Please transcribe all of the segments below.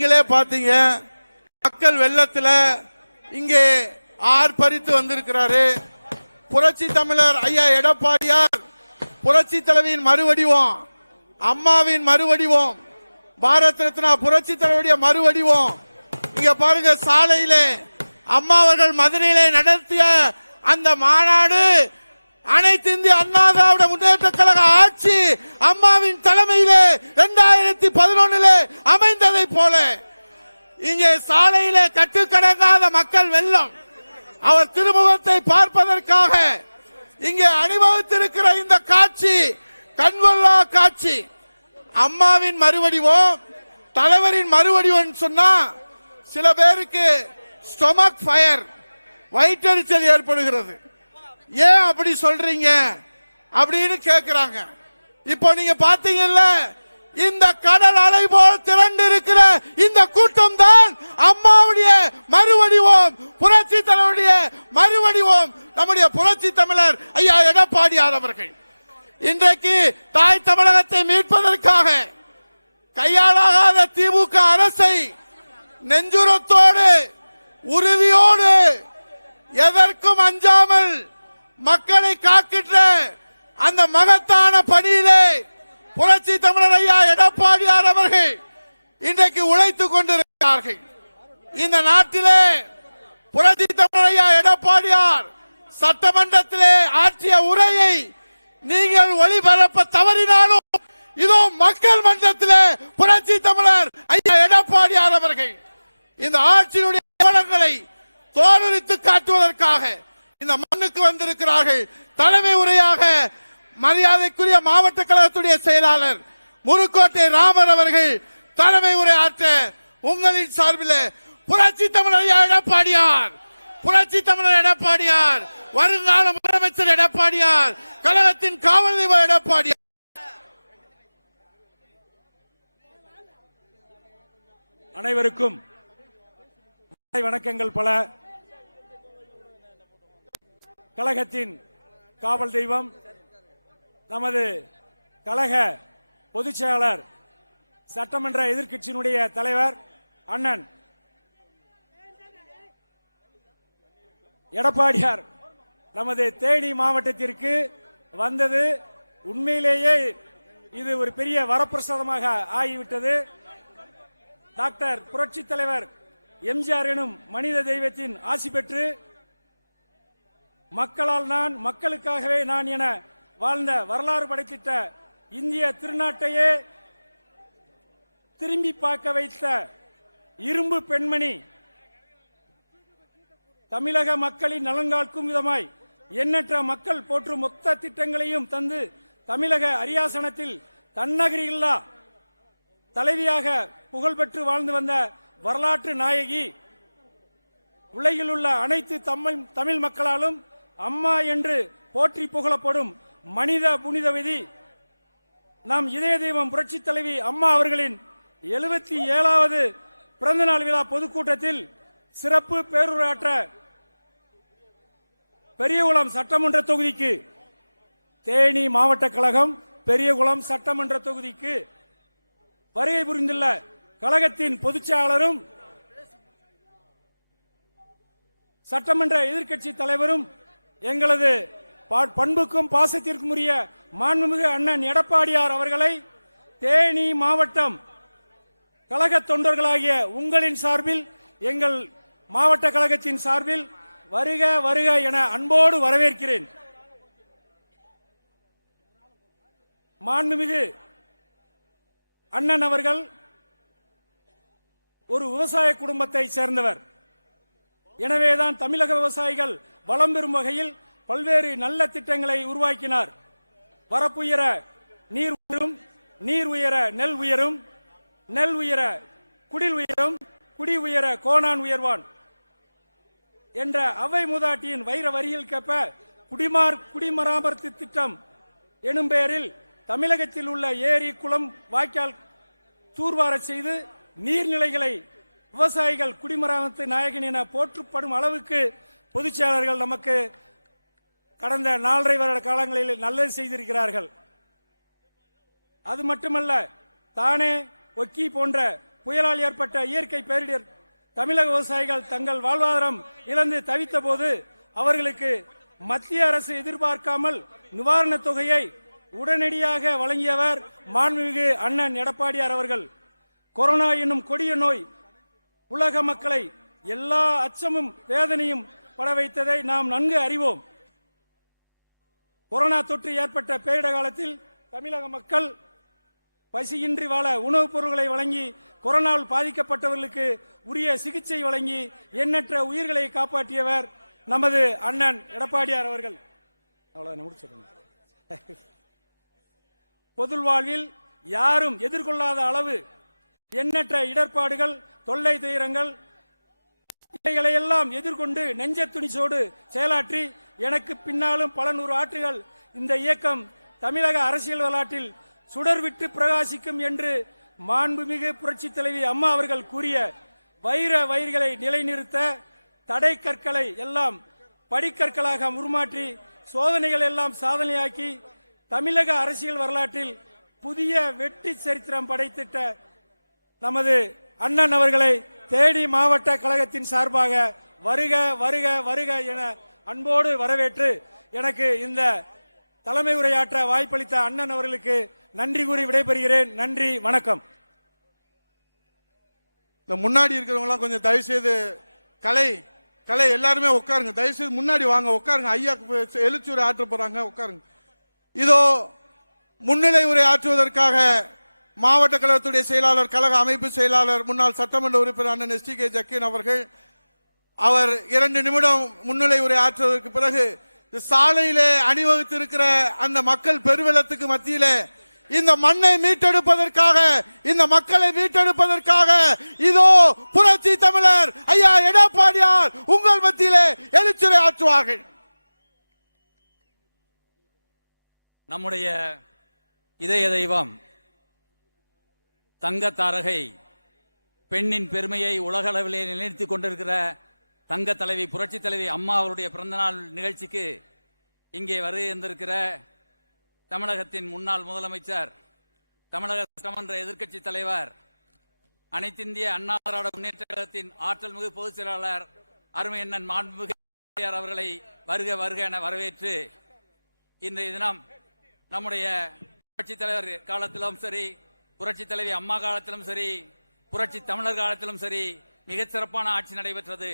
நீங்களே பாத்தீங்க, மக்கள் வெள்ளத்துல இங்கே ஆர்ப்பரித்து வந்திருக்கிறாரு. புரட்சி தமிழர் ஐயா எடப்பாடியார் புரட்சி தலைவியின் மறுவடிவம், அம்மாவின் மறுவடிவம், பாரத் ரத்னா புரட்சி தலைவருடைய மறுவடிவம். இங்க பாருங்க, சாலையிலே அம்மா அவர்கள் மதுரையிலே நடத்திய அந்த மாநாடு அனைத்து இந்திய அண்ணா திராவிட முன்னேற்ற கழக ஆட்சி அம்மாவின் தலைமையிலே 2011 அமைந்ததை போல இங்கே சாலையிலே கட்டுக்கடங்காத மக்கள் வெள்ளம் அவர் திருமுகத்தை பார்ப்பதற்காக இங்கே அனுபவித்திருக்கிற இந்த காட்சி கண்கொள்ளா காட்சி. அம்மாவின் மறுவடிவம், தலைவரின் மறுவடிவம் சொன்னா சில பேருக்கு ஸ்டொமக் ஃபயர், வயிற்றெரிச்சல் ஏற்படுகிறது. ஏன் அப்படி சொல்றீங்க அப்படின்னு கேட்கிறாங்க. இப்போ நீங்க பாத்தீங்கல்ல, இந்த கடல் அலை போல் திரண்டு இருக்கிற இந்த கூட்டம் தான் அம்மாவுடைய மறுவடிவம், புரட்சி தலைவருடைய மறுவடிவம், நம்முடைய புரட்சி தமிழர் ஐயா எடப்பாடியார் அவர்கள். இன்றைக்கு தாய் தமிழகத்தை மீட்பதற்காக கையாளாகாத திமுக அரசை நெஞ்சுரத்தோடு உறுதியோடு எதற்கும் அஞ்சாமல் மக்களை காக்கின்ற அந்த மகத்தான பணியிலே புரட்சி தமிழர் ஐயா எடப்பாடியார் அவர்கள் இன்றைக்கு உழைத்துக் கொண்டிருக்கிறார்கள். இந்த நாட்டிலே புரட்சி தமிழர் ஐயா எடப்பாடியார் சட்டமன்றத்திலே ஆற்றிய உரையை நீங்கள் ஒளிபரப்ப தவறினாலும் இதோ மக்கள் மன்றத்திலே புரட்சி தமிழர் ஐயா எடப்பாடியார் அவர்கள் இந்த ஆட்சியினுடைய வளங்களை தோலுரித்து காட்டுவதற்காக இந்த மண்ணுக்கு வந்திருக்கிறார்கள். தலைமை உரையாக மரியாதைக்குரிய மாவட்ட கழகத்துடைய செயலாளர் முருக்கோட்டை ராமர் அவர்கள் தலைமை உரையாற்ற உங்களின் சார்பில் புரட்சி தமிழர் எடப்பாடியார், புரட்சி தமிழர் எடப்பாடியார், வருங்கால முதலமைச்சர் எடப்பாடியார், கழகத்தின் காவல் தெய்வ எடப்பாடியார். அனைவருக்கும் வணக்கங்கள். பல கழகத்தின் காவல் தெய்வம், நமது கழக பொதுச் செயலாளர், சட்டமன்ற எதிர்க்கட்சியினுடைய தலைவர் அண்ணன் எடப்பாடியார் நமது தேனி மாவட்டத்திற்கு வந்தது உண்மையிலேயே இது ஒரு பெரிய வரப்பிரசாதமாக ஆகிவிட்டது. டாக்டர் புரட்சி தலைவர் எம்ஜிஆர் எனும் மனித தெய்வத்தின் ஆசி பெற்று மக்களால் நான், மக்களுக்காகவே நான் என வாழ்ந்த வரலாறு படைத்திட்ட இந்திய திருநாட்டையே திரும்பி பார்க்க வைத்த இரும்பு பெண்மணி, தமிழக மக்களின் நலன்காக்கும் விதமாய் எண்ணற்ற மக்கள் போற்றும் மொத்த திட்டங்களையும் தந்து தமிழக அரியாசனத்தில் தன்னகரி இல்லா தலைவியாக புகழ்பெற்று வாழ்ந்து வந்த வரலாற்று நாயகி, உலகில் உள்ள அனைத்து தமிழ் மக்களாலும் அம்மா என்று போற்றி புகழப்படும் மனித புனிதவதி நாம் இதய தெய்வம் புரட்சி தலைவி அம்மா அவர்களின் 77வது பிறந்தநாள் விழா பொதுக்கூட்டத்தில் சிறப்பு பேருரையாற்ற பெரியகுளம் சட்டமன்ற தொகுதிக்கு, தேனி மாவட்ட கழகம் பெரியகுளம் சட்டமன்ற தொகுதிக்கு வருகை புரிந்துள்ள கழகத்தின் பொதுச் செயலாளரும் சட்டமன்ற எதிர்க்கட்சி தலைவரும் எங்களது பண்புக்கும் பாசத்திற்கும் உரிய மாண்புமிகு அண்ணன் எடப்பாடியார் அவர்களை தேனி மாவட்டம் கழக தொண்டர்களாகிய உங்களின் சார்பில், எங்கள் மாவட்ட கழகத்தின் சார்பில் வருக வருக என அன்போடு வரவேற்கிறேன். மாண்புமிகு அண்ணன் அவர்கள் ஒரு விவசாய குடும்பத்தை சேர்ந்தவர். எனவேதான் தமிழக விவசாயிகள் வளம் பெறும் வகையில் பல்வேறு நல்ல திட்டங்களை உருவாக்கினார். வரப்புயர நீர் உயரும், நீர் உயர நெல் உயரும், நெல் உயர குடில் உயரும், குடி உயர கோணான் உயர்வான் என்ற அவை மூதாட்டியின் வைர வரியில் கேப்ப குடிமராமத்து திட்டம் எனும் பெயரில் தமிழகத்தில் உள்ள ஏரி, குளம், வாய்க்கால் தூர்வார செய்து நீர்நிலைகளை விவசாயிகள் குடிமராமத்து நாயகன் என போற்றப்படும் அளவுக்கு பொதுச் செயலாளர்கள் நமக்கு கடந்த 4.5 வருட காலங்களில் நல்லது செய்திருக்கிறார்கள். அது மட்டுமல்ல, தானே, ஒக்கி போன்ற புயலால் ஏற்பட்ட இயற்கை பேரிடர் தமிழக விவசாயிகள் தங்கள் வாழ்வாதாரம் இழந்து தவித்த போது அவர்களுக்கு மத்திய அரசு எதிர்பார்க்காமல் நிவாரணத் தொகையை உடனடியாக வழங்கியவர் மாண்புமிகு அண்ணன் எடப்பாடியார் அவர்கள். கொரோனா என்னும் கொடிய நோய் உலக மக்களை எல்லா அச்சமும் வேதனையும் பட வைத்ததை நாம் நன்கு அறிவோம். கொரோனா தொற்று ஏற்பட்ட பேரிடர் காலத்தில் தமிழக மக்கள் பசியின்றி வாழ உணவுப் பொருட்களை வழங்கி கொரோனாவில் பாதிக்கப்பட்டவர்களுக்கு உரிய சிகிச்சை வழங்கி எண்ணற்ற உயிர்களை காப்பாற்றியவர் நமது அண்ணன் எடப்பாடியார் அவர்கள். பொது வாழ்வில் யாரும் எதிர்கொள்ளாத அளவு எண்ணற்ற இடர்பாடுகள், தொல்லை துயரங்கள் இவைகளையெல்லாம் எதிர்கொண்டு நெஞ்ச துணிச்சோடு செயலாற்றி எனக்கு பின்னாலும் பல நூறு ஆண்டுகள் இந்த இயக்கம் தமிழக அரசியல் வரலாற்றில் சுடர்விட்டு பிரகாசிக்கும் என்று மாண்புமிகு புரட்சித் தலைவி அம்மா அவர்கள் கூறிய வைர வயிர்களை நிலைநிறுத்த தடை கற்களை எல்லாம் படிக்கற்களாக உருமாற்றி சோதனைகள் எல்லாம் சாதனையாக்கி தமிழக அரசியல் வரலாற்றில் புதிய வெற்றி சரித்திரம் படைத்திட்ட நமது அண்ணன் அவர்களை தேனி மாவட்ட கழகத்தின் சார்பாக வருக வருக வருக என அன்போடு வரவேற்று எனக்கு இந்த தலைமை உரையாற்ற வாய்ப்பளித்த அண்ணன் அவர்களுக்கு நன்றி கூறி விடைபெறுகிறேன். நன்றி, வணக்கம். இந்த முன்னாடி இருக்கிறவங்க கொஞ்சம் தயவு செய்து கலை எல்லாருமே உட்காருங்க. தயவு செய்து முன்னாடி வாங்க, உட்காருங்க. ஐயா எழுச்சுரை ஆற்ற போறாங்க, உட்காருங்க. இதோ முன்னிலை உரை ஆற்றுவதற்காக மாவட்ட கழகத்துடைய செயலாளர், கழக அமைப்பு செயலாளர், முன்னாள் சட்டமன்ற உறுப்பினர் அண்ணன் STK ஜக்கீன் அவர்கள். அவர் 2 நிமிடம் முன்னிலை உரை ஆற்றுவதற்கு பிறகு சாலையிலே அணிவகுத்து இருக்கிற அந்த மக்கள் பெருவெள்ளத்துக்கு மத்தியிலே இந்த மண்ணை மீட்டெடுப்பதற்காக, இந்த மக்களை மீட்டெடுப்பதற்காக இதோ புரட்சி தமிழர் ஐயா எடப்பாடியார் உங்கள் மத்தியிலே எழுச்சுரை ஆற்றுவார்கள். நம்முடைய இதய தெய்வம் தங்க தாரகை, பெண்ணின் பெருமையை உலகளவிலே நிலைநிறுத்திக் கொண்டிருக்கிற தங்க தலைவி புரட்சி தலைவி அம்மா அவருடைய பிறந்தநாள் நிகழ்ச்சிக்கு இங்கே வருகின்ற தமிழகத்தின் முன்னாள் முதலமைச்சர், தமிழக சட்டமன்ற எதிர்க்கட்சி தலைவர், அனைத்திந்திய அண்ணா திராவிட முன்னேற்ற கழகத்தின் ஆற்றல் மிகு பொதுச் செயலாளர் அருமை அண்ணன் மாண்புமிகு அவர்களை வருக வருக என வரவேற்று இன்றைய தினம் நம்முடைய புரட்சி தலைவர் காலத்திலும் சரி, புரட்சி தலைவி அம்மா காலத்திலும் சரி, புரட்சி தமிழர் காலத்திலும் சரி மிகச் சிறப்பான ஆட்சி நடைபெற்றது.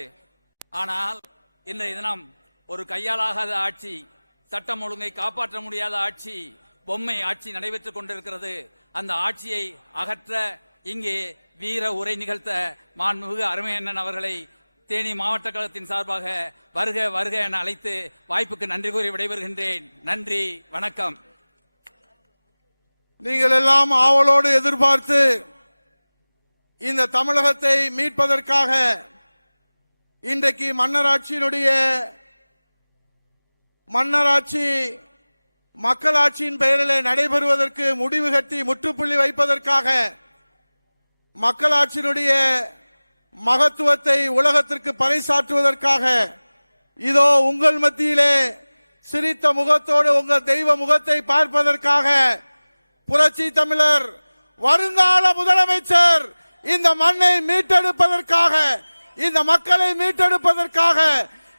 ஆனால் இன்றைய தினம் ஒரு கையாலாகாத ஆட்சி, சட்டம் ஒழுங்கை காப்பாற்ற முடியாத ஆட்சி, பொம்மை ஆட்சி நடைபெற்றுக் கொண்டிருக்கிறது. அந்த ஆட்சியை அகற்ற இங்கே வீர உரை நிகழ்த்த மாண்புமிகு அருமையண்ணன் அவர்களை தேனி மாவட்ட கழகத்தின் சார்பாக வருக வருக என அழைத்து வாய்ப்புக்கு நன்றி கூறி விடைபெறுகின்றேன். நன்றி, வணக்கம். நீங்கள் எல்லாம் ஆவலோடு எதிர்பார்த்து இந்த தமிழகத்தை மீட்பதற்காக இன்றைக்கு மன்னராட்சி மக்களாட்சியின் பெயரிலே நடைபெறுவதற்கு முடிவு கட்டி முற்றுப்புள்ளி வைப்பதற்காக, மக்களாட்சியினுடைய மகத்துவத்தை உலகத்திற்கு பறைசாற்றுவதற்காக இதோ உங்கள் மத்தியிலே சிரித்த முகத்தோடு உங்கள் தெய்வ முகத்தை பார்ப்பதற்காக புரட்சி தமிழர் வருங்கால முதலமைச்சர் இந்த மண்ணை மீட்டெடுப்பதற்காக, இந்த மக்களை மீட்டெடுப்பதற்காக,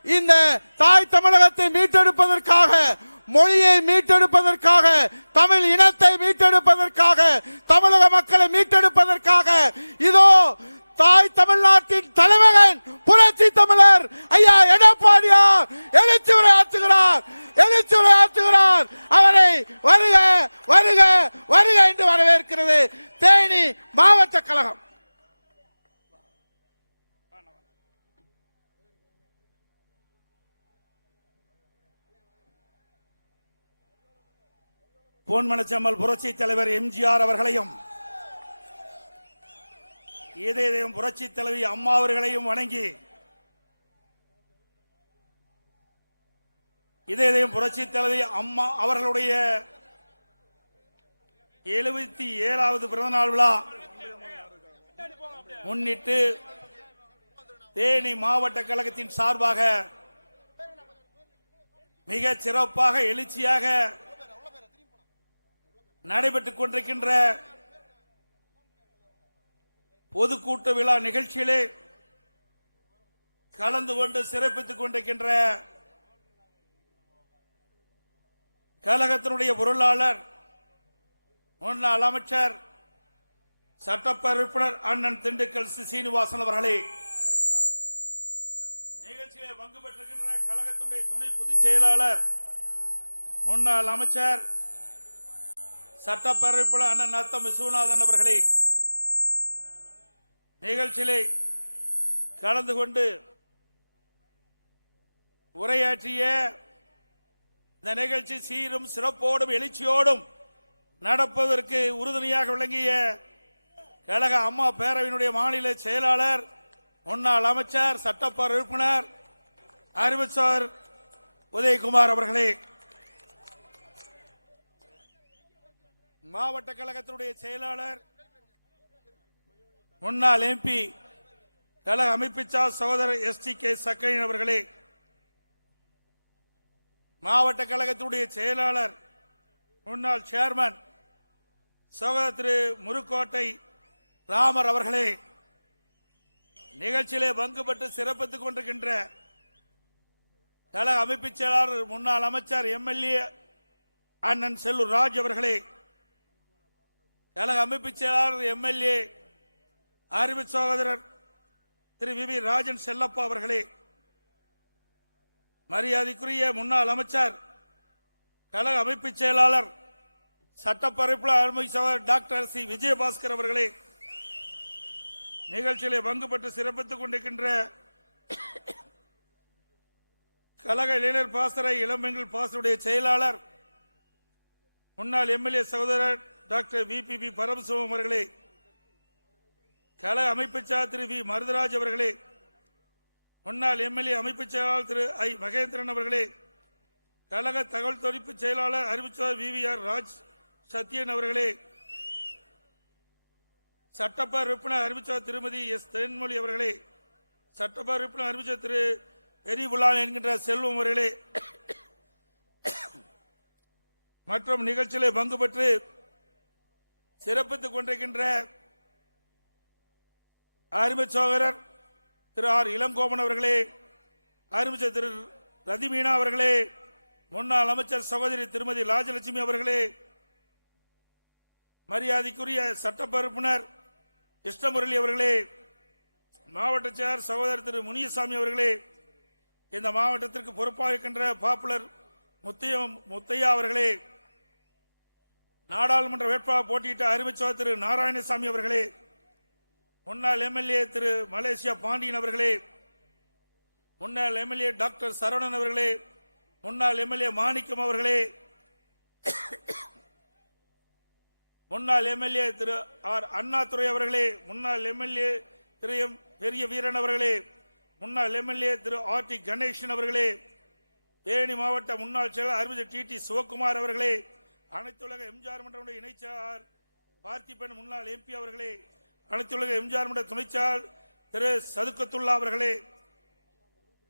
இந்த தாய் தமிழகத்தை மீட்டெடுப்பதற்காக, மொழியை மீட்டெடுப்பதற்காக, தமிழ் இனத்தை மீட்டெடுப்பதற்காக, தமிழக மக்களை மீட்டெடுப்பதற்காக இதோ தாய் தமிழ்நாட்டின் தலைமகன் புரட்சி தமிழர் ஐயா எடப்பாடியார் எழுச்சியுரை ஆற்றுகிறார். அவரை வருக வருக வருக என்று வரவேற்கிறது தேனி மாவட்ட கழகம். பொன்மனச்செம்மல் புரட்சி தலைவர் எம்ஜிஆர் அவர்களையும், இதயம் புரட்சி தலைவி அம்மா அவர்களையும் வணங்கி, இதயம் புரட்சி தலைவி அம்மா அவர்களுடைய 77வது பிறந்தநாள் விழா முன்னிட்டு தேனி மாவட்ட கழகத்தின் சார்பாக மிக சிறப்பாக எழுச்சியாக நடைபெற்றுக் கொண்டிருக்கின்ற பொதுக்கூட்ட விழா நிகழ்ச்சியிலே கலந்து கொண்டு சிறப்பித்துக் கொண்டிருக்கின்ற கழகத்தினுடைய பொருளாளர், முன்னாள் அமைச்சர், சட்டப்பேரவை உறுப்பினர் அண்ணன் திண்டுக்கல் சீனிவாசன் அவர்களே, நிகழ்ச்சியிலே பங்கு பெற்றிருக்கின்ற கழகத்தினுடைய துணை பொதுச் செயலாளர், முன்னாள் அமைச்சர், சட்டப்பேரவை உறுப்பினர் அண்ணன் நத்தம் விஸ்வநாதன் அவர்களே, நிகழ்ச்சியிலே கலந்து கொண்டு உரையாற்றிய இந்த நிகழ்ச்சி சீரும் சிறப்போடும் எழுச்சியோடும் நடப்பதற்கு உறுதுணையாக விளங்கிய கழக அம்மா பேரவையினுடைய மாநில செயலாளர், முன்னாள் அமைச்சர், சட்டப்பேரவை உறுப்பினர் அறிவிச்சார் உதயகுமார் அவர்களே, மாவட்ட கழகத்தினுடைய செயலாளர், முன்னாள் எம்பி, கழக அமைப்புச்சார் சகோதரர் STK சக்கரையன் அவர்களே, மாவட்ட கழகத்தினுடைய செயலாளர், முன்னாள் சேர்மன் சகோதரர் திரு முருக்கோட்டை ராமர் அவர்களே, நிகழ்ச்சியிலே பங்கு பெற்று சிறப்பித்துக் கொண்டிருக்கின்ற கழக அமைப்புச் செயலாளர், முன்னாள் அமைச்சர், MLA அண்ணன் செல்லூர் ராஜ் அவர்களே, கழக அமைப்புச் செயலாளர், MLA அறிவு சகோதரர் திரு VV ராஜன் செல்லப்பா அவர்களே, மரியாதைக்குரிய முன்னாள் அமைச்சர், கழக அமைப்புச் செயலாளர், சட்டப்பேரவை அருமை சகோதரர் டாக்டர் C விஜயபாஸ்கர் அவர்களே, நிகழ்ச்சியிலே பங்கு பெற்று சிறப்பித்துக் கொண்டிருக்கின்ற கழக இளைஞர் பாசறை இளம்பெண்கள் பாசறையுடைய செயலாளர், முன்னாள் MLA சகோதரர் டாக்டர் VPB பரமசிவம் அவர்களே, கழக அமைப்புச் செயலாளர் திரு V மருதராஜ் அவர்களே, முன்னாள் MLA அமைப்புச் செயலாளர் திரு I மகேந்திரன் அவர்களே, கழக தகவல் தொழில்நுட்ப செயலாளர் அறிவிச்சாளர் VVR ராஜ் சத்யன் அவர்களே, சட்டப்பேரவை உறுப்பினர் அறிவிச்சாளர் திருமதி S தென்மொழி அவர்களே, சட்டப்பேரவை உறுப்பினர் அறிவிச்சாளர் திரு எரிபுலான் என்கின்ற செல்வம் அவர்களே, மற்றும் நிகழ்ச்சியிலே பங்கு பெற்று சிறப்பித்துக் கொண்டிருக்கின்ற அருமை சகோதரர் திரு R இளங்கோவன் அவர்களே, அருமை திரு ரதிமீனா அவர்களே, முன்னாள் அமைச்சர் சகோதரி திருமதி ராஜலட்சுமி அவர்களே, மரியாதைக்குரிய சட்டப்பேரவை உறுப்பினர் கிருஷ்ணமுரளி அவர்களே, மாவட்ட செயலர் சகோதரர் திரு முனியசாமி அவர்களே, இந்த மாவட்டத்திற்கு பொறுப்பாக இருக்கின்ற பாப்புலர் முத்தையா அவர்களே, நாடாளுமன்ற வேட்பாளர் போட்டியிட்ட அருமை சகோதரர் திரு நாராயணசாமி அவர்களே, முன்னாள் MLA திரு மலேசியா பாண்டியன் அவர்களே, முன்னாள் MLA டாக்டர் சரவணன் அவர்களே, முன்னாள் MLA மாணிக்கம் அவர்களே, முன்னாள் MLA திரு R அண்ணாதுரை அவர்களே, முன்னாள் MLA திரு M பெரிய வீரன் அவர்களே, முன்னாள் MLA திரு RT கணேசன் அவர்களே, தேனி மாவட்ட முன்னாள் செயலர் அறிவிச்ச TT சிவகுமார் அவர்களே, அனைத்துலக எம்ஜிஆர் மன்ற இணைச்சார் பார்த்திபன் முன்னாள் MP அவர்களே, அனைத்துலக எம்ஜிஆர் மன்ற துணைச்சார் திரு சதுக்கத்துல்லா அவர்களே,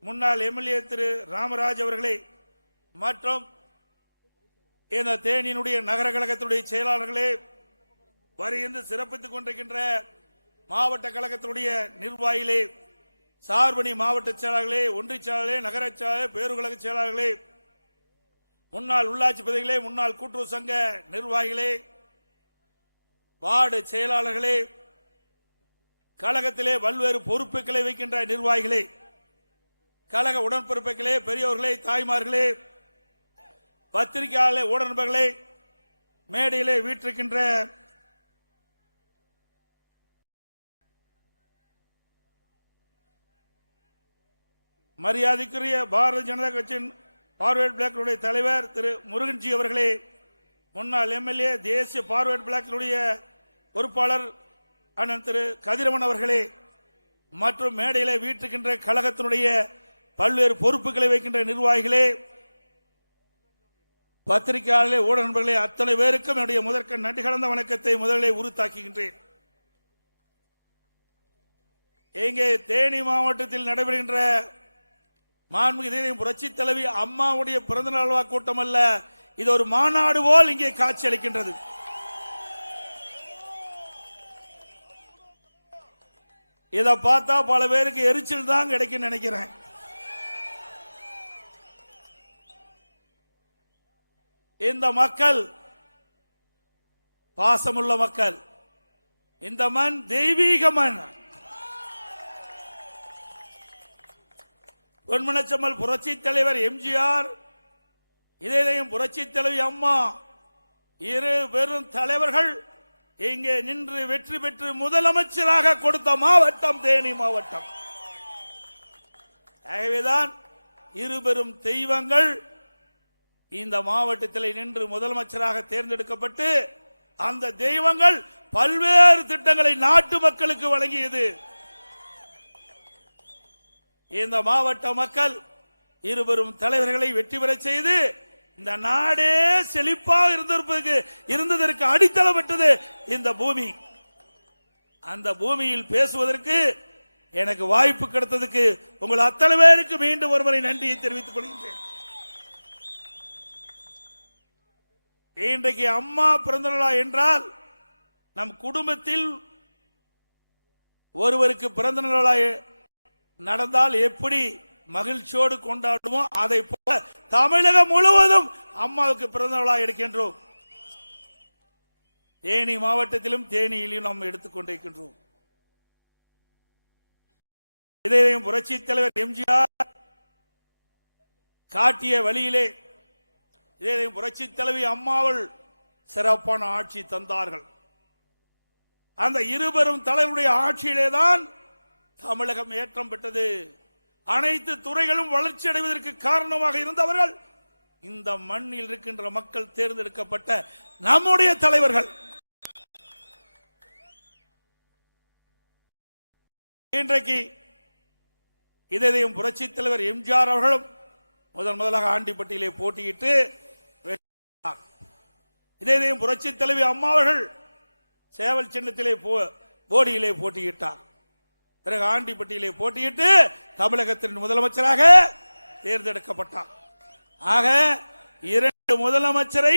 முன்னாள் MLA திரு ராமராஜ் அவர்களே, மற்றும் இந்த தேனியினுடைய நகர கழகத்துடைய செயலாளர்களே, வருகின்ற சிறப்பித்துக் கொண்டிருக்கின்ற மாவட்ட கழகத்தினுடைய நிர்வாகிகளே, சார்பணி மாவட்ட செயலாளர்களே, ஒன்றிய செயலாளர்களே, நகரச் செயலாளர்களே, பேருகழக செயலாளர்களே, முன்னாள் உள்ளாட்சி பதவிகளே, முன்னாள் கூட்டுறவு சங்க நிர்வாகிகளே, வார்டு செயலாளர்களே, கழகத்திலே பல்வேறு பொறுப்புகளை வைக்கின்ற நிர்வாகிகளே, கழக உடன்பிறப்புகளே, பெரியவர்களே, தாய்மார்களே, பத்திரிகையாளர்களே, ஊடகங்களே, மேடையிலே வீற்றிருக்கின்ற மரியாதைக்குரிய பாரதிய ஜனதா கட்சியின் பார்வர்ட் பிளாக் தலைவர் திரு முருகன்ஜி அவர்களே, முன்னாள் MLA தேசிய பார்வர்ட் பிளாக் பொறுப்பாளர் அண்ணன் திரு கதிரவன் அவர்களே, மற்றும் மேடையிலே வீற்றிருக்கின்ற கழகத்தினுடைய பல்வேறு பொறுப்புகளை வைக்கின்ற நிர்வாகிகளே, பத்திரிகையாளர்களே, ஊடக நண்பர்களே, அத்தனை பேருக்கும் என்னுடைய முதற்க நன்றி கலந்த வணக்கத்தை முதலிலே உறுத்தாக்குகின்றேன். இங்கே தேனி மாவட்டத்தில் நடைபெறுகின்ற மாண்புமிகு புரட்சி தலைவி அம்மாவுடைய பிறந்தநாள் விழா கூட்டம் அல்ல, இது ஒரு மாநாடு போல் இங்கே காட்சி அளிக்கின்றது. இத பார்த்தா பல பேருக்கு எரிச்சல் தான் கிடைக்கும் நினைக்கிறேன். இந்த மக்கள் பாசமுள்ள மக்கள். இந்த மண் தெய்வீக மண். பொன்மனச்செம்மல் புரட்சி தலைவர் எம்ஜிஆர், இதயம் புரட்சி தலைவி அம்மா, இரு பெரும் தலைவர்கள் இங்கே நின்று வெற்றி பெற்று முதலமைச்சராக கொடுத்த மாவட்டம் தேனி மாவட்டம். ஆகவேதான் இருபெரும் தெய்வங்கள் இந்த மாவட்டத்தில் நின்று முதலமைச்சராக தேர்ந்தெடுக்கப்பட்டு அந்த தெய்வங்கள் பல்வேறு திட்டங்களை நாட்டு மக்களுக்கு வழங்கியது. இந்த மாவட்ட மக்கள் இருவரும் தலைவர்களை வெற்றி பெற செய்து இந்த நாடே செழிப்பாக இருந்ததற்கு அடித்தளம் பெற்றது இந்த பூமி. அந்த பூமியில் பேசுவதற்கு எனக்கு வாய்ப்பு கிடைத்ததுக்கு உங்கள் அத்தனை பேருக்கு மீண்டும் ஒருமுறை நன்றியை தெரிவித்துக் கொள்கின்றேன். இன்றைக்கு அம்மா பிறந்த நாள் என்றால் நம் குடும்பத்தில் ஒருவருக்கு பிறந்த நாளாக நடந்தால் எப்படி மகிழ்ச்சியோடு கொண்டாடுவோம், அதை போல தமிழகம் முழுவதும் அம்மாவுக்கு பிறந்த நாளாக எடுக்கின்றோம். தேனி மாவட்டத்திலும் தேனியிலும் நாம் எடுத்துக்கொண்டிருக்கின்றோம். இதயம் புரட்சி தலைவர் எம்ஜிஆர் காட்டிய வழியிலே இதயம் புரட்சி தலைவி அம்மாவள் சிறப்பான ஆட்சி தந்தார்கள். அந்த இருவரும் தலைவருடைய ஆட்சியிலேதான் தமிழகம் ஏற்றம் பெற்றது. அனைத்து துறைகளும் வளர்ச்சி அடைவதற்கு காரணமாக இருந்தவர்கள் இந்த மண்ணில் இருக்கின்ற மக்கள் தேர்ந்தெடுக்கப்பட்ட நம்முடைய தலைவர்கள். இன்றைக்கு இதயம் புரட்சி தலைவர் எம்ஜிஆர் அவர்களும் முதலாக ஆண்டிப்பட்டியிலே போட்டியிட்டு இதயம் புரட்சி தலைவி அம்மா அவர்கள் சேவல் சின்னத்திலே போடியிலே போட்டியிட்டார். பிறகு ஆண்டிப்பட்டியிலே போட்டியிட்டு தமிழகத்தின் முதலமைச்சராக தேர்ந்தெடுக்கப்பட்டார். ஆக 2 முதலமைச்சரை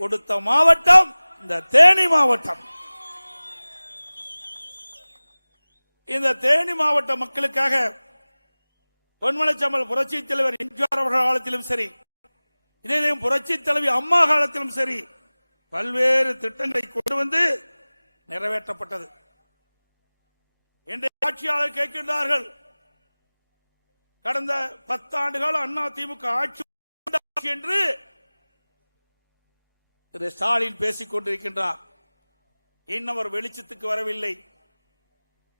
கொடுத்த மாவட்டம் இந்த தேனி மாவட்டம். இந்த தேனி மாவட்ட மக்களுக்காக பொன்மனச்செம்மல் புரட்சி தலைவர் எம்ஜிஆர் அவர்கள் காலத்திலும் சரி, இதயம் புரட்சி தலைவி அம்மா காலத்திலும் சரி பல்வேறு திட்டங்களை கொண்டு வந்து நிறைவேற்றப்பட்டது. இன்றைய ஆட்சியாளர் கேட்கின்றார்கள், கடந்த 10 ஆண்டுகால அண்ணா திமுக ஆட்சி என்று திரு ஸ்டாலின் பேசிக் கொண்டிருக்கின்றார். இன்னும் அவர் வெளிச்சத்துக்கு வரவில்லை.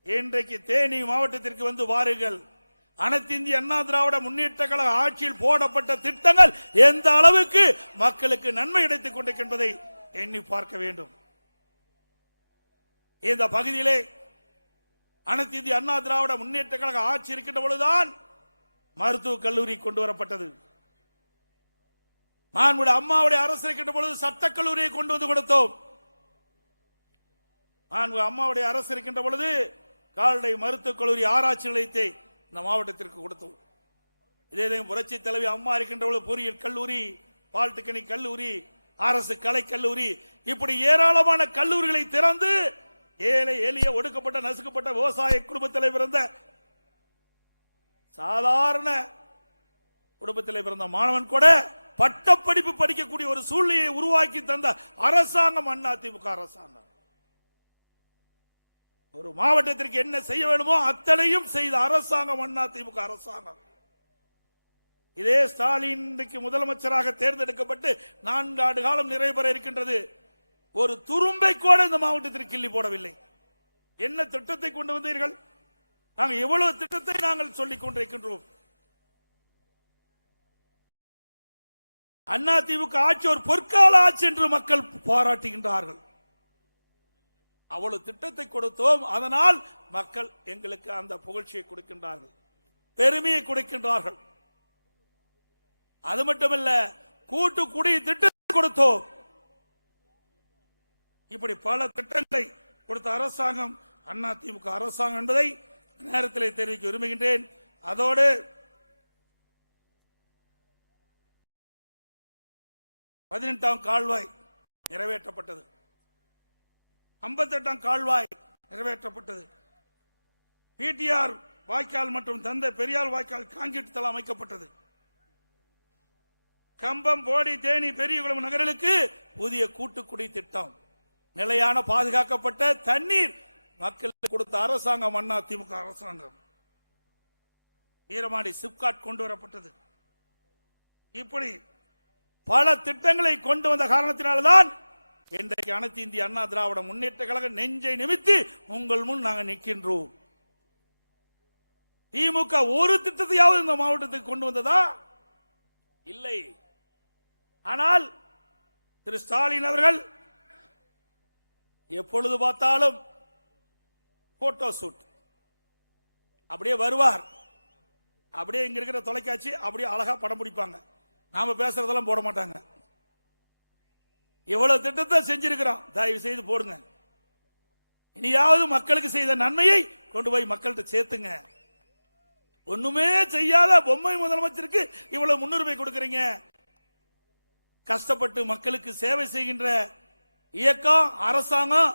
இன்றைக்கு தேனி மாவட்டத்திற்கு வந்து வாருங்கள். அனைத்து இந்திய அண்ணா திராவிட முன்னேற்ற கழக ஆட்சியில் போடப்பட்ட திட்டங்கள் எந்த அளவுக்கு மக்களுக்கு நன்மை கிடைத்துக் கொண்டிருக்கின்றதை எண்ணி பார்க்க வேண்டும். இந்த பகுதியிலே அனைத்து இந்திய அண்ணா திராவிட முன்னேற்ற கழக ஆட்சி இருக்கின்ற பொழுதுதான் மருத்துவக் கல்லூரி கொண்டு வரப்பட்டது. மாண்புமிகு அம்மாவுடைய அரசு இருக்கின்ற பொழுது சட்டக் கல்லூரியை கொண்டு வந்து கொடுத்தோம். மாண்புமிகு அம்மாவுடைய அரசு இருக்கின்ற பொழுது கால்நடை மருத்துவக் கல்லூரி ஆராய்ச்சி நிலையத்தை இந்த மாவட்டத்திற்கு கொடுத்தோம். இதே புரட்சி தலைவி அம்மா இருக்கின்ற பொழுது பொறியியல் கல்லூரி, பாலிடெக்னிக் கல்லூரி, அரசு கலை கல்லூரி, இப்படி ஏராளமான கல்லூரிகளை திறந்து ஏழை எளிய ஒடுக்கப்பட்ட நசுக்கப்பட்ட விவசாய குடும்பத்தில் பிறந்த சாதாரண குடும்பத்தில் பிறந்த மாணவன் கூட பட்டப்படிப்பு படிக்கக்கூடிய ஒரு சூழ்நிலையை உருவாக்கி தந்த அரசாங்கம் அதிமுக அரசாங்கம். ஒரு மாவட்டத்திற்கு என்ன செய்ய வேண்டுமோ அத்தனையும் செய்த அரசாங்கம் அதிமுக அரசாங்கம். இதே ஸ்டாலின் இன்றைக்கு முதலமைச்சராக தேர்ந்தெடுக்கப்பட்டு 4 ஆண்டு காலம் நிறைவு பெற இருக்கின்றது. ஒரு துரும்பை கூட இந்த மாவட்டத்திற்கு கிள்ளி போடவில்லை. என்ன திட்டத்தை கொண்டு வந்தீர்கள்? நாங்கள் எவ்வளவு திட்டத்தை நாங்கள் சொல்லிக் கொண்டிருக்கின்றோம். அதிமுக ஆட்சி ஒரு பொற்கால ஆட்சி என்று மக்கள் பாராட்டுகின்றார்கள். அவ்வளவு திட்டத்தை கொடுத்தோம். அதனால் மக்கள் எங்களுக்கு அந்த புகழ்ச்சியை கொடுக்கின்றார்கள், பெருமையை கொடுக்கின்றார்கள். அது மட்டுமல்ல, கூட்டு குடி திட்டத்தை கொடுத்தோம். இப்படி பல திட்டங்களை கொடுத்த அரசாங்கம் அதிமுக அரசாங்கம் என்பதை நேரத்தில் தெரிவிக்க விரும்புகின்றேன். அதோடு 18ஆம் கால்வாய் நிறைவேற்றப்பட்டது, 58ஆம் கால்வாய் நிறைவேற்றப்பட்டது. பிடிஆர் வாய்க்கால் மற்றும் தந்தை பெரியார் வாய்க்கால் கான்கிரீட் தளம் அமைக்கப்பட்டது. கம்பம், போடி, தேனி, பெரியகுளம் நகர்களுக்கு புதிய கூட்டுக்குடி திட்டம். நிலையான பாதுகாக்கப்பட்ட தண்ணீர் மக்களுக்கு கொடுத்த அரசாங்கம் அண்ணா திமுக அரசாங்கம். வீரமாடி சிப்காட் கொண்டு வரப்பட்டது. இப்படி பல திட்டங்களை கொண்டு வந்த காரணத்தினால்தான் இன்றைக்கு அனைத்து இந்திய அண்ணா திராவிட முன்னேற்ற கழகம் நெஞ்சை நிமித்து உங்கள் முன் நாங்கள் நிற்கின்றோம். திமுக ஒரு திட்டத்தையாவது இந்த மாவட்டத்துக்கு கொண்டு வந்ததா? இல்லை. ஆனால் திரு ஸ்டாலின் அவர்கள் எப்பொழுது பார்த்தாலும் போட்டோ ஷூட், அப்படியே வருவார், அப்படியே இங்க இருக்கிற தொலைக்காட்சி அப்படியே அழகா படம் பிடிப்பாங்க. நாம பேசுறதெல்லாம் போட மாட்டாங்க. எவ்வளவு திட்டத்தை செஞ்சிருக்கிறோம், தயவு செய்து போடுங்க. இனியாவது மக்களுக்கு செய்த நன்மையை கொண்டு போய் மக்கள்கிட்ட சேர்த்துங்க. ஒண்ணுமே செய்யாத பொம்மை முதலமைச்சருக்கு இவ்வளவு முன்னுரிமை கொடுக்கிறீங்க. கஷ்டப்பட்டு மக்களுக்கு சேவை செய்கின்ற இயக்கம், அரசாங்கம்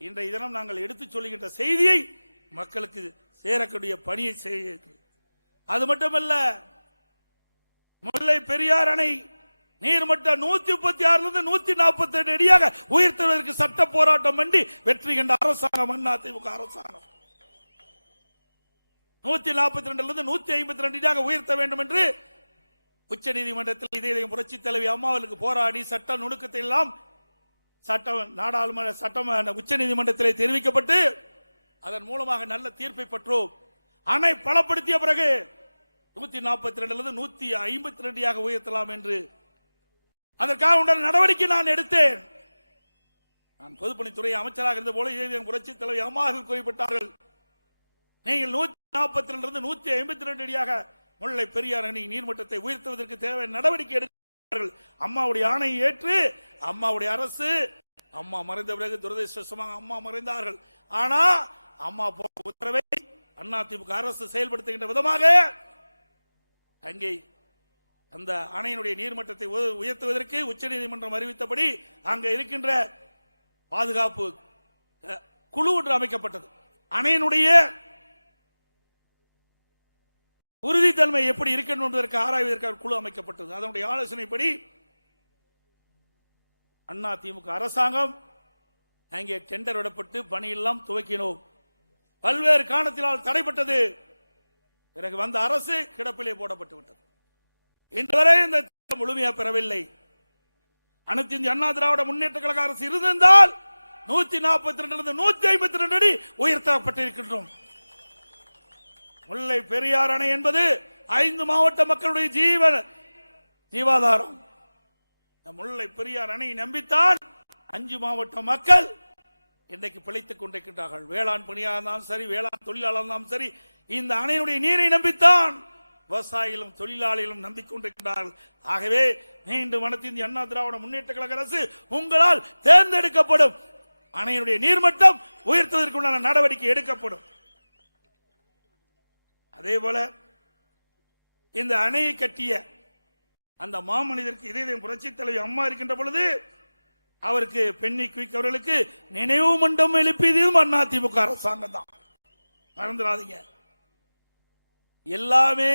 இன்றைய தினம் நாங்கள் எடுத்து சொல்லுகின்ற செய்தியை மக்களுக்கு சேரக்கூடிய பணியை செய்ய. அது மட்டுமல்ல, முல்லை பெரியார் அணை நீர்மட்டம் 136 142 அடியாக உயர்த்துவதற்கு சட்ட போராட்டம் பண்ணி வெற்றி கண்ட அரசாங்கம் அண்ணா திமுக அரசாங்கம். 142 152 அடியாக உயர்த்த வேண்டும் என்று உச்ச நீதிமன்றத்தில் இதே புரட்சி தலைவி அம்மாவுக்கு போராடி சட்ட நுணுக்கத்தை எல்லாம் நாடாளுமன்ற சட்டம் உச்ச நீதிமன்றத்தில் தெரிவிக்கப்பட்டு அதன் மூலமாக நல்ல தீர்ப்பை பெற்றோம். அணை பலப்படுத்திய பிறகு 142 152 உயர்த்தலாம் என்று அதற்காக உண்டான நடவடிக்கை நான் எடுத்தேன். நான் பொதுப்பணித்துறை அமைச்சராக இருந்த போல இதே புரட்சி தலைவி அம்மாவில் குறிப்பிட்டார்கள், நீங்கள் 142 152 அடியாக முல்லை பெரியார் அணை நீர்மட்டத்தை உயர்த்துவதற்கு தேவை நடவடிக்கை எடுக்கிறார்கள். அம்மாவுடைய ஆணையை ஏற்று அம்மாவுடைய அரசு, அம்மா மறைந்த பிறகு துரதிருஷ்டவசமாக அம்மா மறைந்தார்கள். ஆனா அம்மா போட்ட உத்தரவை அதிமுக அரசு செயல்படுத்துகின்ற விதமாக அங்கே அந்த அணையினுடைய நீர்மட்டத்தை உயர்த்துவதற்கு உச்சநீதிமன்றம் அறிவித்தபடி அங்க இருக்கின்ற பாதுகாப்பு குழு ஒன்று அமைக்கப்பட்டது. அணையினுடைய உறுதித்தன்மை எப்படி இருக்கணும் என்பதற்கு ஆராய்வதற்காக குழு அமைக்கப்பட்டது. அதனுடைய ஆலோசனைப்படி அண்ணா திமுக அரசாங்கம் அங்கே டெண்டர் விடப்பட்டு பணியெல்லாம் துவக்கினோம். பல்வேறு காரணத்தினால் தடைப்பட்டது. பிறகு வந்த அரசு கிடப்பிலே போடப்பட்டு விட்டது. இன்று வரை இந்த திட்டம் முழுமையாக பெறவில்லை. அனைத்து இந்திய அண்ணா திராவிட முன்னேற்ற கழக அரசு இருந்திருந்தால் 142 152 அடி உயர்த்தப்பட்டிருக்கின்றோம். முல்லை பெரியார் அணை என்பது 5 மாவட்ட மக்களுடைய ஜீவாதாரம். முல்லை பெரியார் அணை நம்பித்தான் 5 மாவட்ட மக்கள் இன்றைக்கு பிழைத்துக் கொண்டிருக்கிறார்கள். வேளாண் பணியாக இருந்தாலும் சரி, வேளாண் தொழிலாளர் இருந்தாலும் சரி, இந்த அணையினுடைய நீரை நம்பித்தான் விவசாயிகளும் தொழிலாளிகளும் நம்பிக்கொண்டிருக்கிறார்கள். ஆகவே மீண்டும் அனைத்து இந்திய அண்ணா திராவிட முன்னேற்ற கழக அரசு உங்களால் தேர்ந்தெடுக்கப்படும். அணையினுடைய நீர்மட்டம் உயர்த்துவதற்குண்டான நடவடிக்கை எடுக்கப்படும். அதே போல இந்த அணையை கட்டிய அந்த மாமனிதருக்கு இதே புரட்சி தலைவி அம்மா இருக்கின்ற பொழுது அவருக்கு பெண்ணி குயிக் அவர்களுக்கு நினைவு மண்டபம் எழுப்பியதும் அதிமுக அரசாங்கம் தான், மறந்துடாதீங்க. எல்லாமே